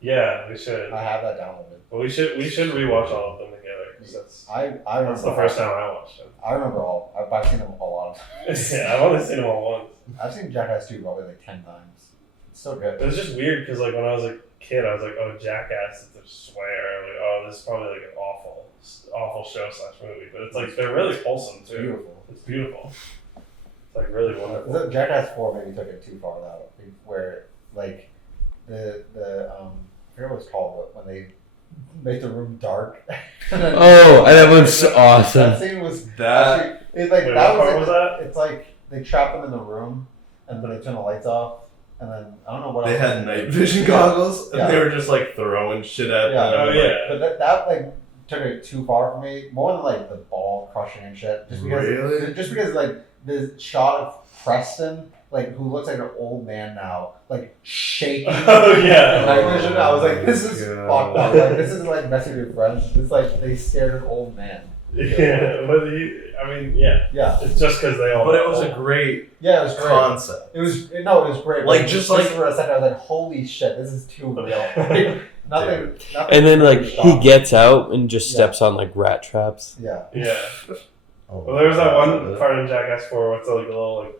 Yeah, we should. I have that downloaded. But we should rewatch all of them together. 'Cause that's I remember. the first time I watched them. I remember all. I've seen them a lot of times. Yeah, I've only seen them all once. I've seen Jackass 2 probably like 10 times. It's so good. It was just weird because like when I was a kid, I was like, oh, Jackass is a swear. Like, oh, this is probably like an awful show / movie. But it's like they're really wholesome It's too. beautiful. It's beautiful. It's like really wonderful. The Jackass 4 maybe took it too far though, where like the I forget what it's called, but when they make the room dark. Oh, and that one's awesome. That scene was That- actually, it's like Wait, that what part was that? It's like they trap them in the room and then they turn the lights off and then I don't know what They else. had night vision goggles, and Yeah. they were just like throwing shit at Yeah. them. Oh, yeah. But that like took it too far for me. More than like the ball crushing and shit. Really? Just because like the shot of Preston, like who looks like an old man now, like shaking. Oh yeah. Night vision. I was like, this is God. fucked up. Like this is like messing with your friends. It's like they scared an old man. Yeah, but I mean, yeah. Yeah. It's just because they all. But it was a great Yeah, it was great. concept. It was great. Like, but just for a second, I was like, holy shit, this is too real. Like, nothing. And then like he stopped. gets out and just Yeah. steps on like rat traps. Yeah. Yeah. Oh Well, there was that my one God. part in Jackass 4 where it's like a little like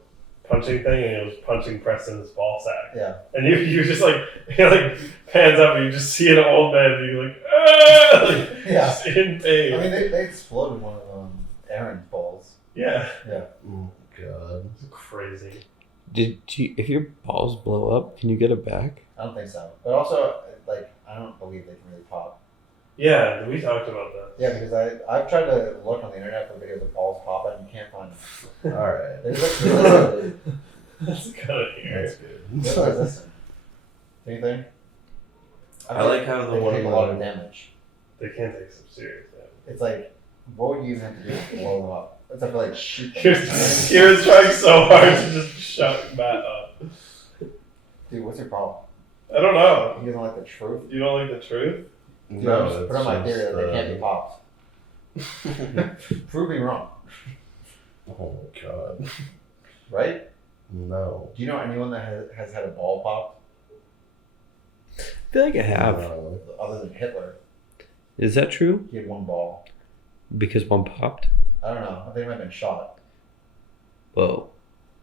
punching thing, and he was punching Preston's ball sack, Yeah. and you just like he like pans up, and you just see an old man being like, ah! Like, Yeah. just in pain. I mean, they exploded one of Aaron's balls. yeah, Oh God. it's crazy. If your balls blow up, can you get it back? I don't think so. But also, like, I don't believe they can really pop. Yeah, we talked about that. Yeah, because I've tried to look on the internet for videos of balls popping and you can't find them. All right. They're like, That's good. That's good. they're resistant. Do you think? I like how the they one take a lot of damage. They can take some serious damage. It's like, what would you even have to do to blow them up? Except for like shoot them. Kieran's trying so hard to just shut Matt up. Dude, what's your problem? I don't know. He doesn't like the truth? You don't like the truth? Dude, No, just put on my theory that they can't be popped. Prove me wrong. Oh my God. Right? No. Do you know anyone that has had a ball pop I feel like I have. No. other than Hitler? Is that true? He had one ball. Because one popped? I don't know. I think he might have been shot. Whoa.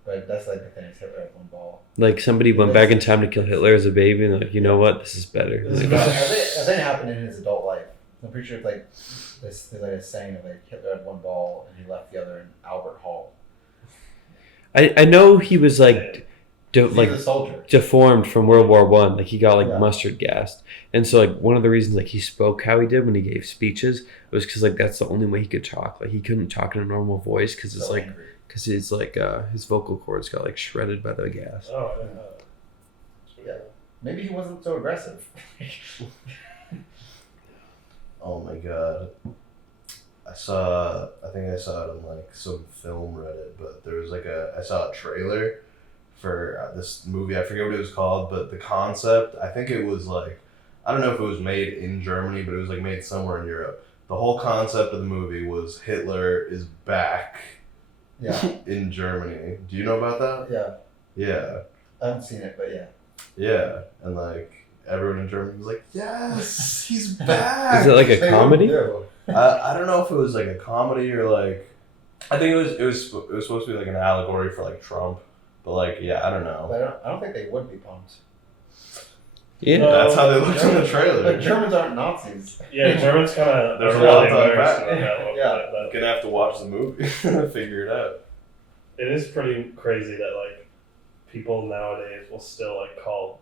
But that's like the thing is Hitler had one ball. Like somebody went back in time to kill Hitler as a baby and they're like, you know what? This is better. This is Like, better. I think it happened in his adult life. I'm pretty sure it's like this. There's like a saying of like Hitler had one ball and he left the other in Albert Hall. I know he was like He was a soldier. deformed from World War One. Like he got like Yeah. mustard gassed, and so like one of the reasons like he spoke how he did when he gave speeches was because like that's the only way he could talk. Like he couldn't talk in a normal voice because it's So like angry. because his like his vocal cords got like shredded by the gas. Oh, I didn't know that. Yeah. Maybe he wasn't so aggressive. Oh my God. I think I saw it on like some film Reddit, but there was like I saw a trailer for this movie. I forget what it was called, but the concept, I think it was like, I don't know if it was made in Germany, but it was like made somewhere in Europe. The whole concept of the movie was Hitler is back Yeah. in Germany. Do you know about that? Yeah. Yeah. I haven't seen it, but yeah. Yeah. And like everyone in Germany was like, yes, he's back. Is it like a They comedy? do. I don't know if it was like a comedy or like, I think it was supposed to be like an allegory for like Trump, but like yeah, I don't know. But I don't think they would be pumped. Yeah. No. That's how they looked in the trailer. But Germans aren't Nazis. Yeah, Germans kind of. There's a lot to embarrassed unpack. about that. Yeah. I'm gonna have to watch the movie to figure it out. It is pretty crazy that like people nowadays will still like call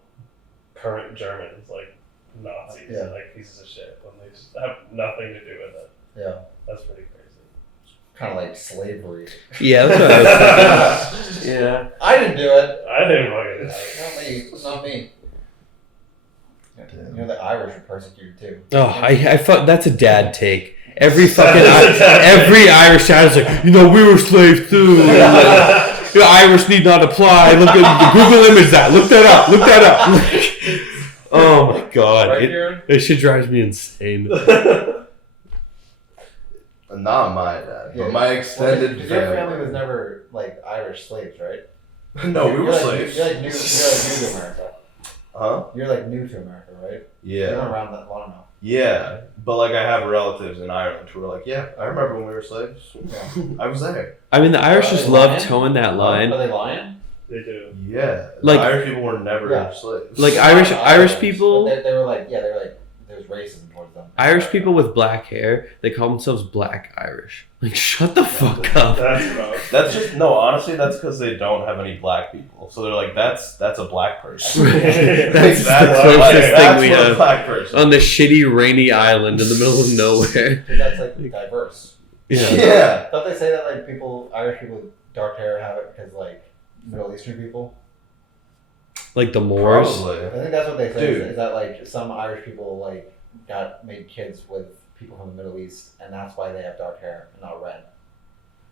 current Germans like Nazis Yeah. and like pieces of shit when they just have nothing to do with it. Yeah. That's pretty crazy. Kind of like slavery. Yeah, that's what I was thinking. Yeah. I didn't do it. I didn't fucking do it. Not me. Not me. Damn. You know the Irish were persecuted too. Oh, I thought that's a dad take. Every fucking That is a dad take. every Irish dad is like, you know, we were slaves too. And like, the Irish need not apply. Look at the Google image that. Look that up. Look that up. Oh my god, Right, Kieran? it shit drives me insane. Not my dad, Yeah. but my extended Your family was never like Irish slaves, right? No, we You're were like, slaves. You're like new to America. Huh? You're like new to America, right? You're Yeah. not around that long enough. Yeah. But like I have relatives in Ireland who are like, yeah, I remember when we were slaves. Yeah. I was there. I mean, the Irish Are just they love lying? towing that line. Are they lying? They do. Yeah. Like- the Irish people were never Yeah. slaves. Like Not Irish Irish, people, but they were like, yeah, they were like, there was racism towards them. Irish people with black hair, they call themselves Black Irish. Like, shut the fuck up. That's rough. That's just no. Honestly, that's because they don't have any black people. So they're like, that's a black person. That's the That's closest like, thing that's we what a have black person. on the shitty rainy island in the middle of nowhere. Because that's like diverse. Yeah. Yeah. Don't they say that like Irish people with dark hair have it because like Middle Eastern people? Like the Moors. I Probably. think that's what they say. Dude. Is that like some Irish people like made kids with people from the Middle East, and that's why they have dark hair and not red.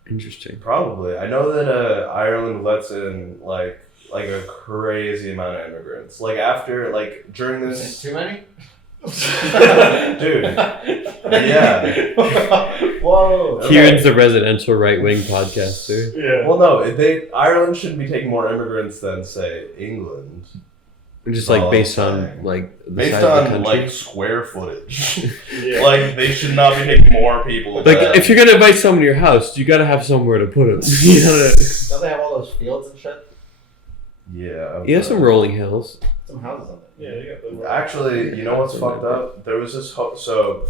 Interesting. Probably. I know that Ireland lets in like a crazy amount of immigrants. Like after during Is this. it too many? Dude. Yeah. Whoa. Okay. Kieran's the residential right-wing podcaster. Yeah. Well, no. Ireland shouldn't be taking more immigrants than say England. Just like Oh, based okay. on like the Based size of the on country. like square footage. Yeah. Like they should not be taking more people. Like than- if you're gonna invite someone to your house, you gotta have somewhere to put them. You gotta. Don't they have all those fields and shit? Yeah. You have some rolling hills. Some houses on there. Yeah, you got the Actually, you know what's fucked up? There was this so.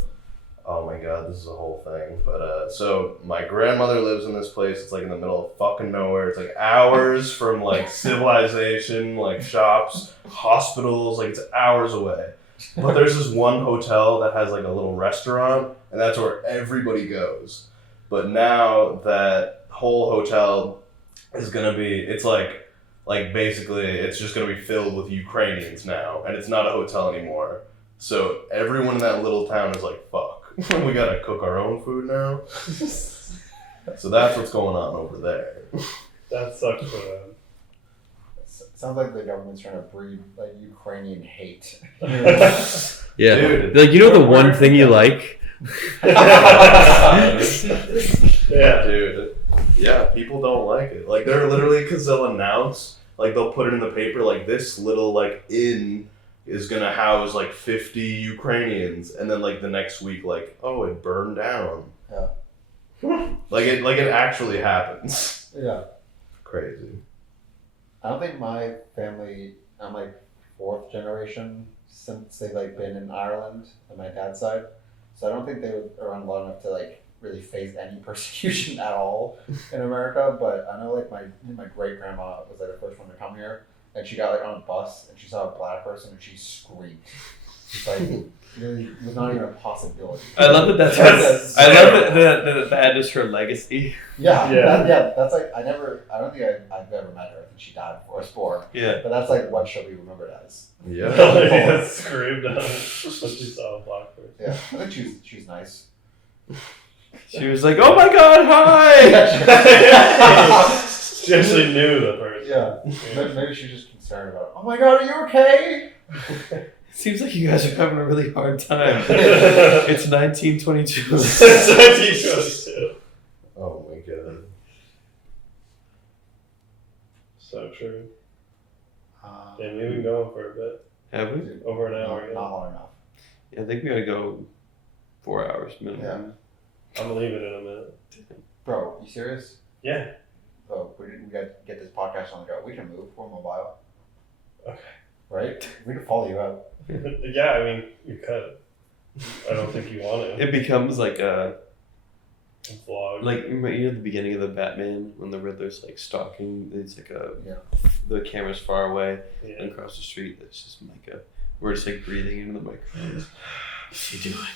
Oh my god, this is a whole thing. But so my grandmother lives in this place. It's like in the middle of fucking nowhere. It's like hours from like civilization, like shops, hospitals. Like it's hours away. But there's this one hotel that has like a little restaurant, and that's where everybody goes. But now that whole hotel is gonna be, it's like basically it's just gonna be filled with Ukrainians now, and it's not a hotel anymore. So everyone in that little town is like, fuck. We gotta cook our own food now. So that's what's going on over there. that sucks for them. Sounds like the government's trying to breed like Ukrainian hate. Yeah. Dude. Like you know the one thing you like. Yeah. Dude. Yeah, people don't like it. Like they're literally, because they'll announce, like they'll put it in the paper, like this little like inn is gonna house like 50 Ukrainians, and then like the next week, like, oh, it burned down. Yeah. Like it actually happens. Yeah. Crazy. I don't think my family, I'm like fourth generation since they've like been in Ireland on my dad's side. So I don't think they were around long enough to like really face any persecution at all in America. But I know like my great grandma was like the first one to come here, and she got like on a bus and she saw a black person and she screamed. It's like really it was not even a possibility. I love that that's That's- I love that is her legacy. Yeah, Yeah. that's like I don't think I've ever met her. I think she died before I was born. Yeah. But that's like what she'll be remembered as. Yeah. Like, screamed out when she saw a black person. Yeah, I think she's nice. She was like, "Oh my God, hi!" She actually knew the person. Yeah, maybe she's just concerned about. Oh my God, are you okay? Seems like you guys are having a really hard time. It's 1922. It's 1922. Oh my god. So true. Yeah, we've been going for a bit. Have we? Over an hour. Not long enough. Yeah, I think we gotta go 4 hours minimum. Yeah. I'm leaving in a minute. Bro, you serious? Yeah. Oh, we got to get this podcast on the go. We can move. We're mobile. Okay. Right? We can follow you out. Yeah, I mean, you could. I don't think you want to. It becomes like a Vlog. like you know the beginning of the Batman when the Riddler's like stalking. It's like the camera's far away Yeah. and across the street. It's just Micah. We're just like breathing into the microphone. What's he doing?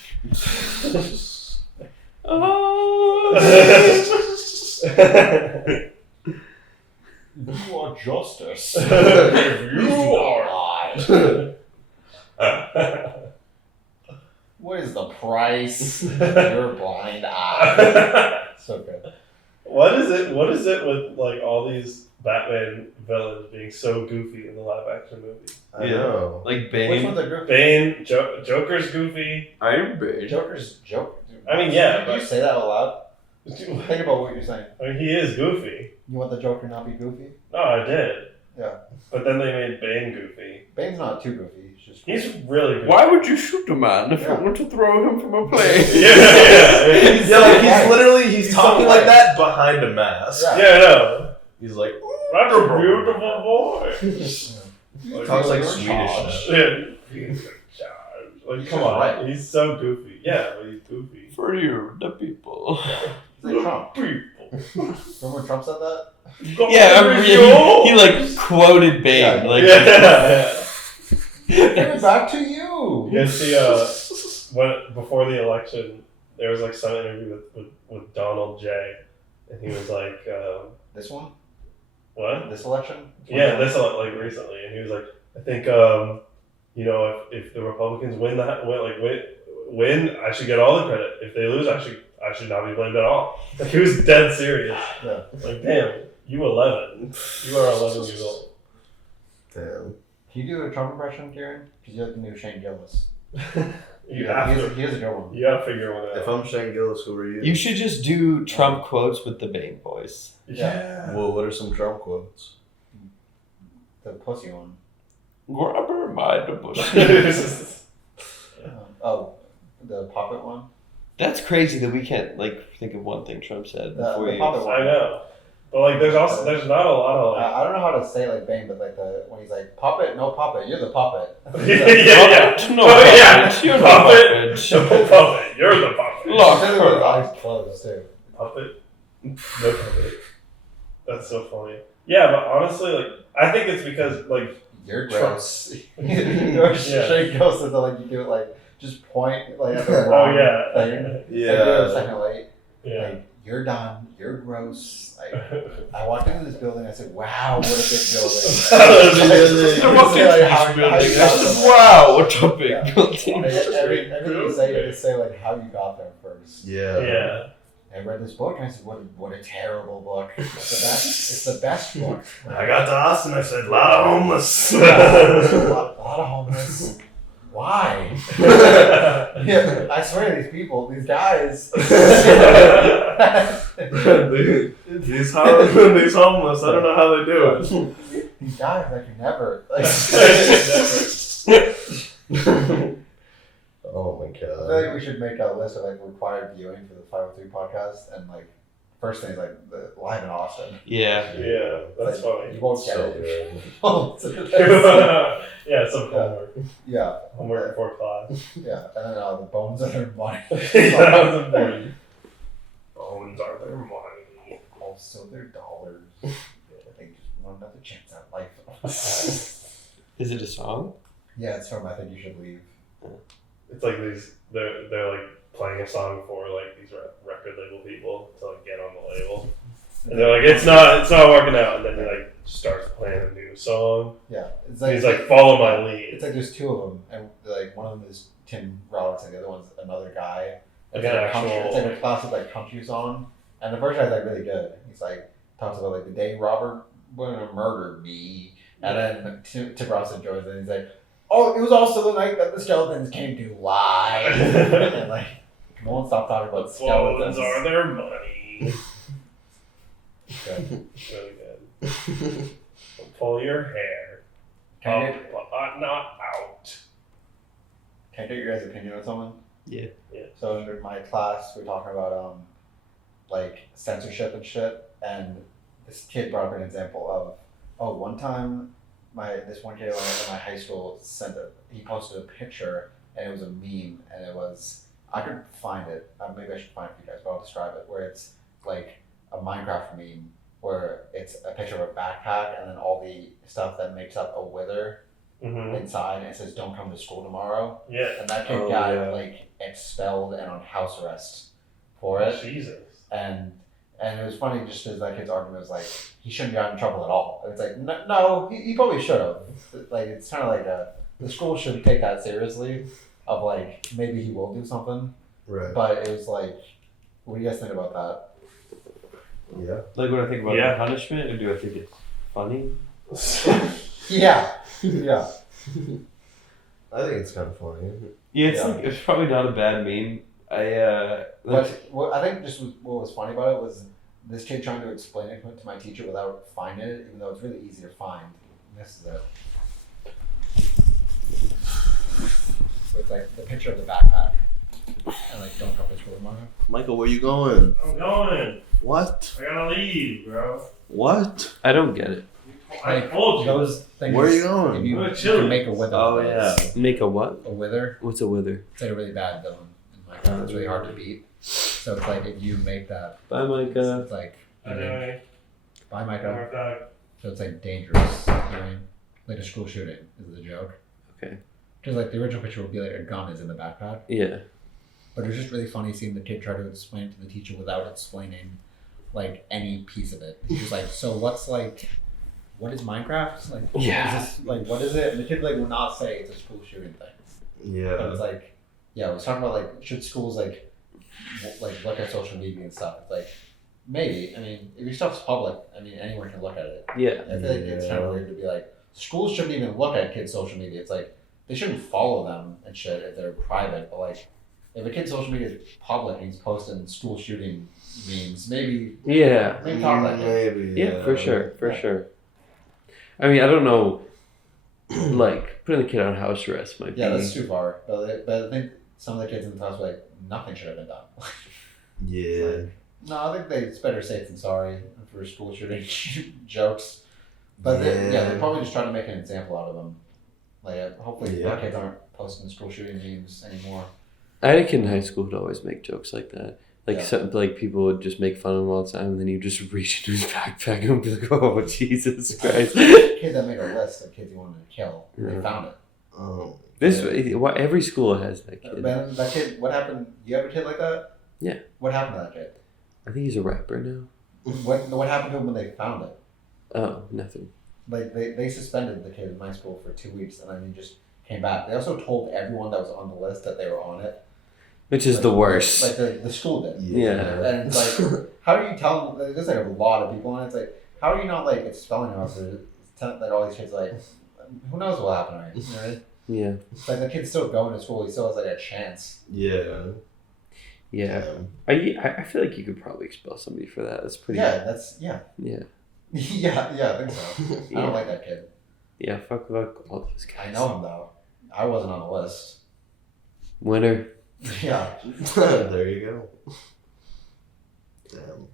Oh. You are justice. You are What is the price? Your blind eye. So good. What is it with like all these Batman villains being so goofy in the live action movies? I know. Like Which Bane. one's a group? Bane, Joker's goofy. Iron Bane. Joker's joke. I mean, yeah, Did you but say that out loud? Think about what you're saying. I mean, he is goofy. You want the Joker not be goofy? No, I did. Yeah. But then they made Bane goofy. Bane's not too goofy. He's really good. Why would you shoot a man if you want to throw him from a plane? He's literally he's talking so like right. that behind a mask. Yeah. Yeah, I know. He's like, That's a beautiful boy. he talks like Swedish. Yeah. Like, come on. Right. He's so goofy. Yeah, but he's goofy. For you, the people. He's like Trump. People. Remember when Trump said that? Yeah, I mean, he like quoted Bane. Yeah. Like, Yeah. Give it back to you. You guys see, when before the election, there was like some interview with Donald J, and he was like, This one? what? This election? Yeah, this like recently, and he was like, I think, you know, if the Republicans win, I should get all the credit. If they lose, I should not be blamed at all. Like, he was dead serious. Yeah. Like, damn, you 11. You are 11 years old. damn. Can you do a Trump impression, Kieran? Because you're like the new Shane Gillis. You have to. He has a good one. You gotta figure one out. If I'm Shane Gillis, who are you? you should just do Trump quotes with the Bane voice. Yeah. Well, what are some Trump quotes? The pussy one. Grab her by the bush. Oh, the puppet one? That's crazy that we can't like think of one thing Trump said before the you. puppet one. I know. But like, there's not a lot of like. I don't know how to say it like Bane, but like when he's like puppet, no puppet, you're the puppet. yeah. Puppet, no Oh, yeah. puppet, you're the Puppet. puppet. Puppet. You're the puppet. Lock Especially with his her up. eyes closed too. Puppet. No puppet. That's so funny. Yeah, but honestly, like, I think it's because like. You're Trump- gross. Shane Gillis says that like you do it like just point like at the wrong thing. Like, do it a second late. Yeah. Like, you're done. You're gross. Like, I walked into this building. I said, "Wow, what a big building." I walked into this building. I said, "Wow, what a big building." Everything you say, you just say like how you got there first. Yeah. Yeah. I read this book and I said, "What a terrible book! It's the best book." I got to Austin. I said, "Lot of homeless." a lot of homeless. Why? Yeah, I swear to these people, these guys. these homeless. I don't know how they do it. These guys, I can never. Oh my I feel god. like we should make a list of like required viewing for the 503 podcast, and like first thing is like the live in Austin. Yeah. Yeah, that's Like, funny. You won't get So it. good. Yeah, some homework. Yeah, Homework before class. yeah, and then the bones of their money. That was important. Bones are their money. Also their dollars. They just want another chance at life. Is it a song? Yeah, it's from I Think You Should Leave. It's like they're like playing a song for like these record label people to like get on the label, and they're like, it's not working out, and then he like starts playing a new song. Yeah, it's And he's like, follow my lead. It's like there's two of them, and like one of them is Tim Roberts, and the other one's another guy. Like It's an like a country, actual- it's like a classic like country song, and the first guy's like really good. He's like talks about like the day Robert went and murdered me, and then Tim Roberts enjoys it. And he's like, oh, it was also the night that the skeletons came to life, and like no one stop talking about skeletons. Bones are their money. Good. Really good. Pull your hair Can I up, but not out. Can I get your guys' opinion on something? Yeah. So in my class, we were talking about like censorship and shit, and this kid brought up an example of one time this one kid in my high school he posted a picture and it was a meme and it was I could find it maybe I should find it for you guys but I'll describe it where it's like a Minecraft meme where it's a picture of a backpack and then all the stuff that makes up a wither inside and it says don't come to school tomorrow. Yeah. And that kid got like expelled and on house arrest for it. Jesus. And it was funny just because that kid's argument was like he shouldn't have gotten in trouble at all. And it's like no, he probably should have. Like it's kind of like the school should take that seriously. Of like maybe he will do something. Right. But it was like, what do you guys think about that? Yeah. Like what I think about Yeah. the punishment, or do I think it's funny? Yeah, yeah. I think it's kind of funny. Yeah, it's Yeah. like it's probably not a bad meme. But what I think just what was funny about it was this kid trying to explain it to my teacher without finding it, even though it's really easy to find. This is it. So it's like the picture of the backpack. And like, don't come to school tomorrow. Michael, where you going? I'm going. What? I gotta leave, bro. What? I don't get it. I told you. Those things. Where are you going? If you, I'm you gonna chill. can make a wither. Oh, with those. yeah. Make a what? A wither. What's a wither? It's like a really bad villain in Minecraft. It's really hard to beat. So it's like if you make that, Bye, Micah. it's like Anyway, bye, I'm Micah. right back. So it's like dangerous. You know what I mean? Like a school shooting is the joke. Okay. Because like the original picture would be like a gun is in the backpack, Yeah. but it was just really funny seeing the kid try to explain it to the teacher without explaining like any piece of it. He was like, "So what's like, what is Minecraft? Like, Yeah. is this, like what is it?" And the kid like will not say it's a school shooting thing. But Yeah. it's like, yeah, I was talking about like should schools like look at social media and stuff. It's like maybe. I mean, if your stuff's public, I mean anyone can look at it. Yeah. I feel like it's kind of weird to be like schools shouldn't even look at kids' social media. It's like they shouldn't follow them and shit if they're private. But like if a kid's social media is public and he's posting school shooting memes, maybe Yeah. maybe talk like that. Maybe. Yeah, for sure. For sure. I mean, I don't know. Like, putting the kid on house arrest might Yeah, be. that's too far. But I think some of the kids in the class were like nothing should have been done. Yeah. No, I think it's better safe than sorry for school shooting jokes. But they're probably just trying to make an example out of them. Like, hopefully, Yeah. kids aren't posting school shooting memes anymore. I had a kid in high school who'd always make jokes like that. Like, Yeah. like people would just make fun of him all the time, and then he'd just reach into his backpack and be like, "Oh, Jesus Christ!" Kid that made a list of kids he wanted to kill. They Yeah. found it. Oh. Every school has that kid. Ben, that kid, what happened? You have a kid like that? Yeah. What happened to that kid? I think he's a rapper now. What happened to him when they found it? Oh, nothing. Like, they suspended the kid in my school for 2 weeks, and then he just came back. They also told everyone that was on the list that they were on it. Which is the worst. Like the school did. Yeah. And it's like, how do you tell them? There's like a lot of people on it. It's like, how do you not like it's spelling out for like all these kids? Like, who knows what will happen, right? You know what I mean? Yeah. It's like the kid's still going to school. He still has like a chance. Yeah. Yeah. I feel like you could probably expel somebody for that. That's pretty. Yeah, that's yeah. Yeah. yeah, I think so. I don't like that kid. Yeah. Fuck all those guys. I know him though. I wasn't on the list. Winner. Yeah. There you go. Damn.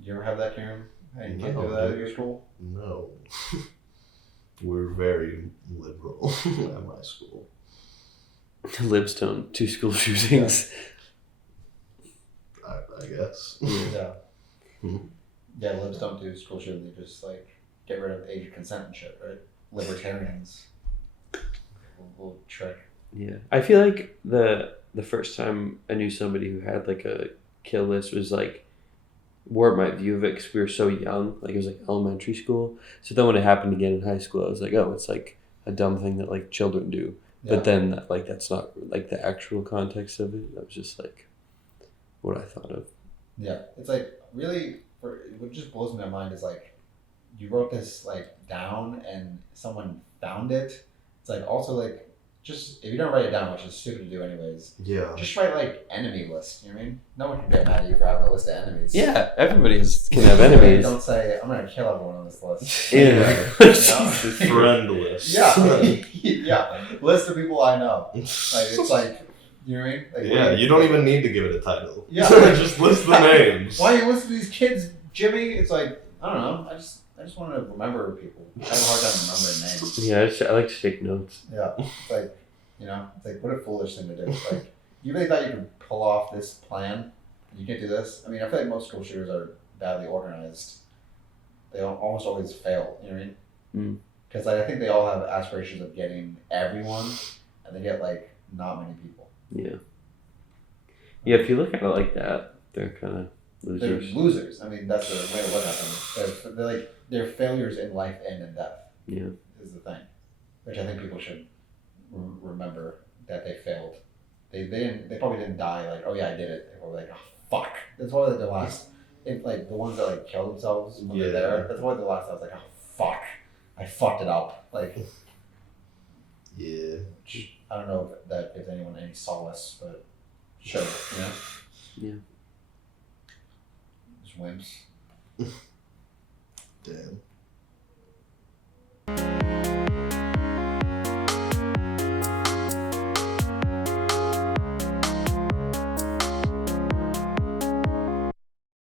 You ever have that, Kieran? Hey, you can't No, do that at dude. your school? No. We're very liberal at my school. Libstone. 2 school shootings. I guess. Yeah. Hmm. Yeah, libs don't do school shooting. They just like get rid of age of consent and shit, right? Libertarians. Little trick. Yeah. I feel like the first time I knew somebody who had like a kill list was like warped my view of it because we were so young. Like it was like elementary school. So then when it happened again in high school, I was like, oh, it's like a dumb thing that like children do. Yeah. But then like that's not like the actual context of it. That was just like what I thought of. Yeah, it's like really. What just blows my mind is like, you wrote this like down and someone found it. It's like also like just if you don't write it down, which is stupid to do anyways, Yeah. just write like enemy list. You know what I mean? No one can get mad at you for having a list of enemies. Yeah, everybody can have enemies. Don't say I'm gonna kill everyone on this list. Yeah. Friend list. Yeah, yeah. List of people I know. Like it's like, you know what I mean? Like, Yeah, you don't even need to give it a title. Yeah. Just list the names. Why you listen to these kids, Jimmy? It's like I don't know. I just want to remember people. I have a hard time remembering names. Yeah, I like to take notes. Yeah, it's like it's like what a foolish thing to do. Like you really thought you could pull off this plan? You can't do this. I mean, I feel like most school shooters are badly organized. They almost always fail. You know what I mean? Because I think they all have aspirations of getting everyone, and they get like not many people. Yeah. Yeah, if you look at it like that, they're kind of losers. They're losers. I mean, that's the way to look at them. They're failures in life and in death. Yeah. Is the thing, which I think people should remember that they failed. They probably didn't die like, oh yeah, I did it. They were like, oh fuck. That's why the last, like the ones that like kill themselves when they're there. That's why the last I was like, oh fuck, I fucked it up. Like, Yeah. I don't know if that gives anyone any solace, but sure, you know. Yeah. Just wimps. Damn.